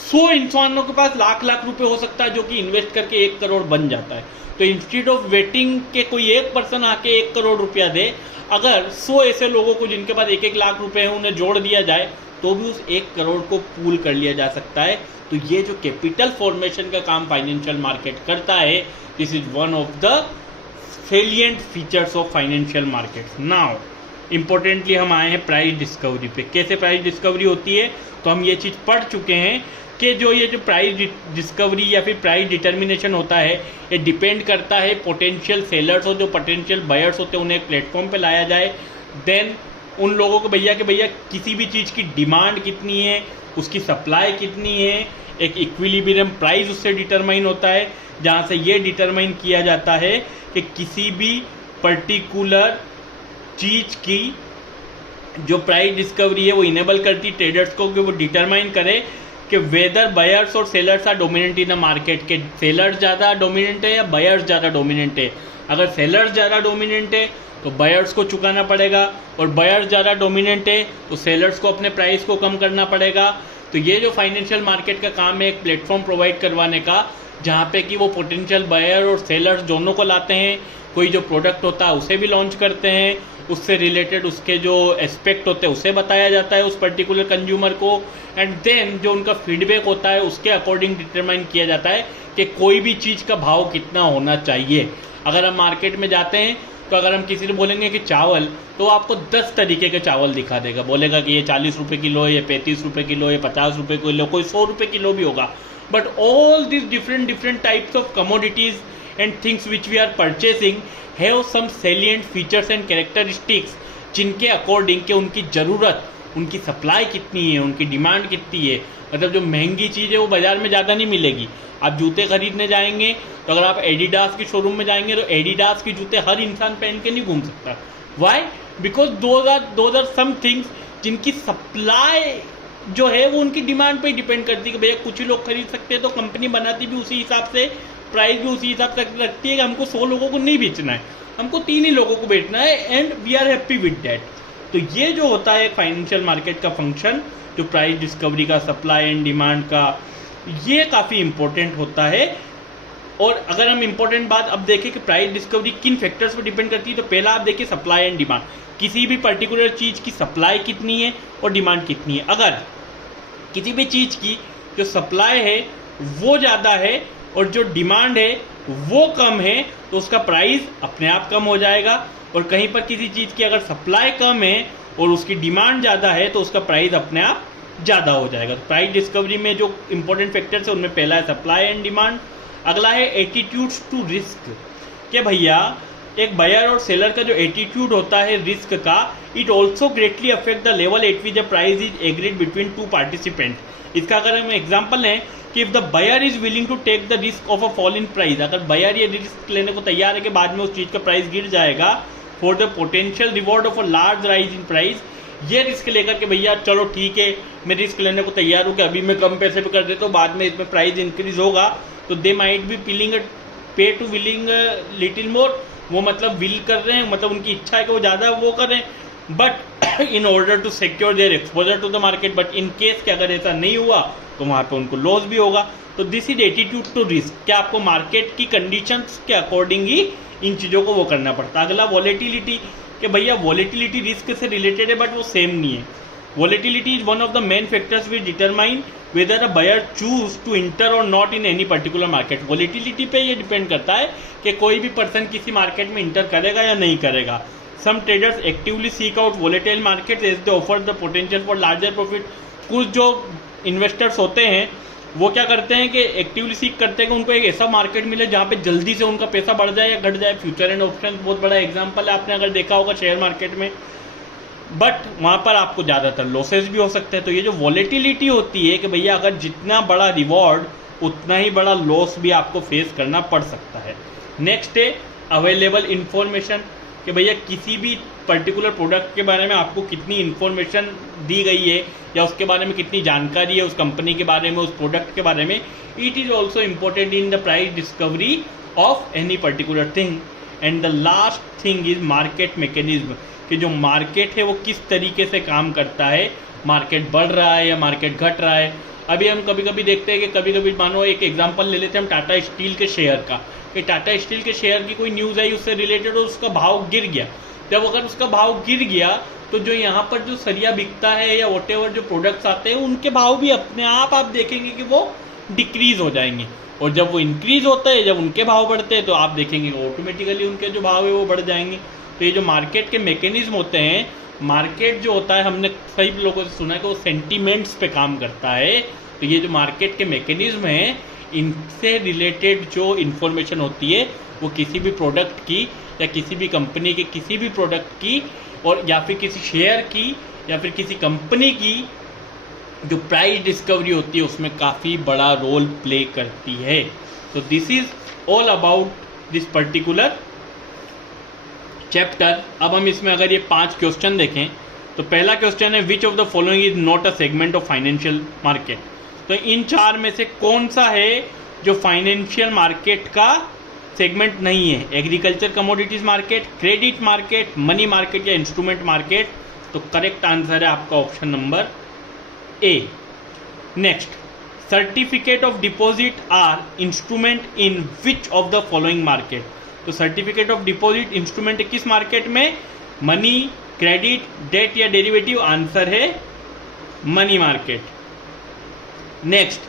100 इंसानों के पास लाख लाख रुपए हो सकता है जो कि इन्वेस्ट करके 1 करोड़ बन जाता है। तो इंस्टीट्यूट ऑफ वेटिंग के कोई एक पर्सन आके 1 करोड़ रुपया दे, अगर 100 ऐसे लोगों को जिनके पास 1-1 लाख रुपए हैं उन्हें जोड़ दिया जाए तो भी उस 1 करोड़ को पूल कर लिया जा सकता है। तो ये जो कैपिटल फॉर्मेशन का काम फाइनेंशियल मार्केट करता है, this is one of the salient features of financial markets. Now importantly हम आए हैं प्राइस डिस्कवरी पे। कैसे प्राइस डिस्कवरी होती है? तो हम ये चीज़ पढ़ चुके हैं कि ये जो प्राइस डिस्कवरी या फिर प्राइस डिटर्मिनेशन होता है, ये डिपेंड करता है पोटेंशियल सेलर्स और जो पोटेंशियल बायर्स होते हैं उन्हें एक प्लेटफॉर्म पे लाया जाए। देन उन लोगों को भैया किसी भी चीज़ की डिमांड कितनी है, उसकी सप्लाई कितनी है, एक इक्विलिब्रियम प्राइस उससे डिटरमाइन होता है, जहाँ से ये डिटरमाइन किया जाता है कि किसी भी पर्टिकुलर चीज़ की जो प्राइस डिस्कवरी है वो इनेबल करती ट्रेडर्स को कि वो डिटरमाइन करे कि वेदर बायर्स और sellers are dominant in the market, के सेलर्स ज़्यादा डोमिनेंट है या बायर्स ज़्यादा डोमिनेंट है। अगर सेलर्स ज़्यादा डोमिनेंट है तो बायर्स को चुकाना पड़ेगा, और बायर्स ज़्यादा डोमिनेंट है तो सेलर्स को अपने प्राइस को कम करना पड़ेगा। तो ये जो फाइनेंशियल मार्केट का काम है एक प्लेटफॉर्म प्रोवाइड करवाने का, जहाँ पे कि वो पोटेंशियल बायर और सेलर्स दोनों को लाते हैं, कोई जो प्रोडक्ट होता है उसे भी लॉन्च करते हैं, उससे रिलेटेड उसके जो एस्पेक्ट होते हैं उसे बताया जाता है उस पर्टिकुलर कंज्यूमर को, एंड देन जो उनका फीडबैक होता है उसके अकॉर्डिंग डिटरमाइन किया जाता है कि कोई भी चीज़ का भाव कितना होना चाहिए। अगर हम मार्केट में जाते हैं तो अगर हम किसी से बोलेंगे कि चावल, तो आपको 10 तरीके के चावल दिखा देगा, बोलेगा कि ये 40 रुपये किलो है, ये 35 रुपये किलो है, 50 रुपये किलो, कोई 100 रुपये किलो भी होगा। But all this different types of commodities and things which we are purchasing have some salient features and characteristics, जिनके अकॉर्डिंग के उनकी ज़रूरत, उनकी सप्लाई कितनी है, उनकी डिमांड कितनी है। मतलब जो महंगी चीज़ है वो बाज़ार में ज़्यादा नहीं मिलेगी। आप जूते खरीदने जाएंगे तो अगर आप एडिडास की शोरूम में जाएंगे तो एडिडास के जूते हर इंसान पहन के नहीं घूम सकता। Why? Because those are some things जिनकी सप्लाई जो है वो उनकी डिमांड पे ही डिपेंड करती है कि भैया कुछ ही लोग खरीद सकते हैं, तो कंपनी बनाती भी उसी हिसाब से, प्राइस भी उसी हिसाब से रखती है कि हमको 100 लोगों को नहीं बेचना है, हमको 3 ही लोगों को बेचना है, and we are happy with that. तो ये जो होता है फाइनेंशियल मार्केट का फंक्शन, जो प्राइस डिस्कवरी का, सप्लाई एंड डिमांड का, ये काफ़ी इंपॉर्टेंट होता है। और अगर हम इंपॉर्टेंट बात अब देखें कि प्राइस डिस्कवरी किन फैक्टर्स पर डिपेंड करती है, तो पहला आप देखिए सप्लाई एंड डिमांड। किसी भी पर्टिकुलर चीज़ की सप्लाई कितनी है और डिमांड कितनी है। अगर किसी भी चीज़ की जो सप्लाई है वो ज़्यादा है और जो डिमांड है वो कम है, तो उसका प्राइस अपने आप कम हो जाएगा। और कहीं पर किसी चीज़ की अगर सप्लाई कम है और उसकी डिमांड ज़्यादा है तो उसका प्राइस अपने आप ज़्यादा हो जाएगा। तो प्राइस डिस्कवरी में जो इंपॉर्टेंट फैक्टर्स है उनमें पहला है सप्लाई एंड डिमांड। अगला है एटीट्यूड्स टू रिस्क, कि भैया एक बायर और सेलर का जो एटीट्यूड होता है रिस्क का, it also greatly affect the level at which the price is agreed between 2 participant. इसका अगर हम एग्जाम्पल लें कि if the buyer is willing to take the risk of a fall in price, अगर buyer ये risk लेने को तैयार है कि बाद में उस चीज़ का प्राइस गिर जाएगा, for the potential reward of a large rise in price, ये रिस्क लेकर के भैया चलो ठीक है मैं रिस्क लेने को तैयार हूँ कि अभी मैं कम पैसे पे कर देता हूँ, बाद में इसमें प्राइस इंक्रीज होगा, तो दे माइट बी पिलिंग पे टू विलिंग लिटिल मोर। वो मतलब विल कर रहे हैं, मतलब उनकी इच्छा है कि वो ज़्यादा वो कर रहे हैं, but in order to secure their exposure to the market. But in case कि अगर ऐसा नहीं हुआ तो वहाँ पे उनको लॉस भी होगा। तो this is attitude to risk, क्या आपको मार्केट की कंडीशंस के अकॉर्डिंग ही इन चीज़ों को वो करना पड़ता है। अगला वॉलेटिलिटी, कि भैया वॉलेटिलिटी रिस्क से रिलेटेड है बट वो सेम नहीं है। Volatility is one of the main factors which determine whether a buyer choose to enter or not in any particular market. Volatility पे ये डिपेंड करता है कि कोई भी पर्सन किसी मार्केट में इंटर करेगा या नहीं करेगा। Some traders actively seek out volatile market as they offer the potential for larger profit. कुछ जो इन्वेस्टर्स होते हैं वो क्या करते हैं कि एक्टिवली सीख करते हैं कि उनको एक ऐसा मार्केट मिले जहाँ पे जल्दी से उनका पैसा बढ़ जाए या घट जाए। फ्यूचर एंड ऑप्शन बहुत बड़ा एग्जांपल है, आपने अगर देखा होगा शेयर मार्केट में, बट वहाँ पर आपको ज़्यादातर लॉसेस भी हो सकते हैं। तो ये जो वॉलेटिलिटी होती है कि भैया अगर जितना बड़ा रिवॉर्ड उतना ही बड़ा लॉस भी आपको फेस करना पड़ सकता है। नेक्स्ट है अवेलेबल इंफॉर्मेशन, कि भैया किसी भी पर्टिकुलर प्रोडक्ट के बारे में आपको कितनी इन्फॉर्मेशन दी गई है या उसके बारे में कितनी जानकारी है उस कंपनी के बारे में, उस प्रोडक्ट के बारे में। It is also important in the price discovery of any particular thing. And the last thing is market mechanism, कि जो मार्केट है वो किस तरीके से काम करता है, मार्केट बढ़ रहा है या मार्केट घट रहा है। अभी हम कभी कभी देखते हैं कि कभी कभी मानो एक एग्जांपल ले लेते हैं हम टाटा स्टील के शेयर का, कि टाटा स्टील के शेयर की कोई न्यूज़ आई उससे रिलेटेड और उसका भाव गिर गया। जब अगर उसका भाव गिर गया तो जो यहाँ पर जो सरिया बिकता है या वॉटेवर जो प्रोडक्ट्स आते हैं उनके भाव भी अपने आप देखेंगे कि वो डिक्रीज हो जाएंगे। और जब वो इंक्रीज होता है, जब उनके भाव बढ़ते हैं तो आप देखेंगे ऑटोमेटिकली उनके जो भाव है वो बढ़ जाएंगे। तो ये जो मार्केट के मैकेनिज्म होते हैं, मार्केट जो होता है हमने कई लोगों से सुना है कि वो सेंटीमेंट्स पे काम करता है। तो ये जो मार्केट के मैकेनिज्म हैं, इनसे रिलेटेड जो इन्फॉर्मेशन होती है वो किसी भी प्रोडक्ट की या किसी भी कंपनी के किसी भी प्रोडक्ट की और या फिर किसी शेयर की या फिर किसी कंपनी की जो प्राइस डिस्कवरी होती है उसमें काफ़ी बड़ा रोल प्ले करती है। तो this is all about this particular chapter. अब हम इसमें अगर ये 5 क्वेश्चन देखें तो पहला क्वेश्चन है विच of the following is not a segment of financial market. तो इन 4 में से कौन सा है जो फाइनेंशियल मार्केट का सेगमेंट नहीं है? Agriculture commodities market, credit market, money market या इंस्ट्रूमेंट मार्केट। तो करेक्ट आंसर है आपका option number A. Next, certificate of deposit are instrument in which of the following market. तो सर्टिफिकेट ऑफ डिपॉजिट इंस्ट्रूमेंट किस market में? Money, credit, debt या derivative. Answer है money market. Next,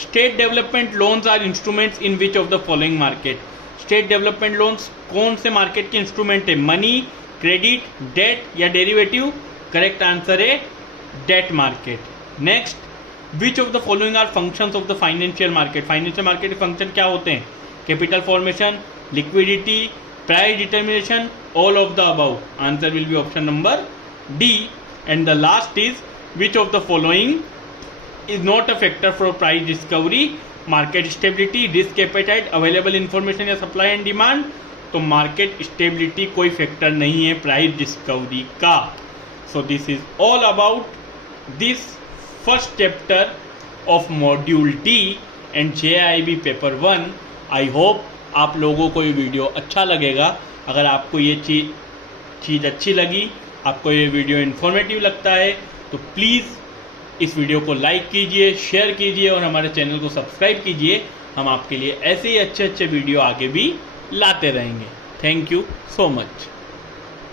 state development loans are instruments in which of the following market. State development loans कौन से market के instrument है? Money, credit, debt या derivative. Correct answer है debt market. Next, which of the following are functions of the financial market. Financial market के function क्या होते हैं? Capital formation, liquidity, price determination, all of the above. Answer will be option number D. And the last is which of the following is not a factor for price discovery, market stability, risk appetite, available information या supply and demand। तो market stability कोई factor नहीं है price discovery का। So this is all about this first chapter of module D and JIB paper 1। I hope आप लोगों को ये वीडियो अच्छा लगेगा। अगर आपको ये चीज़ अच्छी लगी, आपको ये वीडियो इन्फॉर्मेटिव लगता है तो प्लीज़ इस वीडियो को लाइक कीजिए, शेयर कीजिए और हमारे चैनल को सब्सक्राइब कीजिए। हम आपके लिए ऐसे ही अच्छे वीडियो आगे भी लाते रहेंगे। Thank you so much.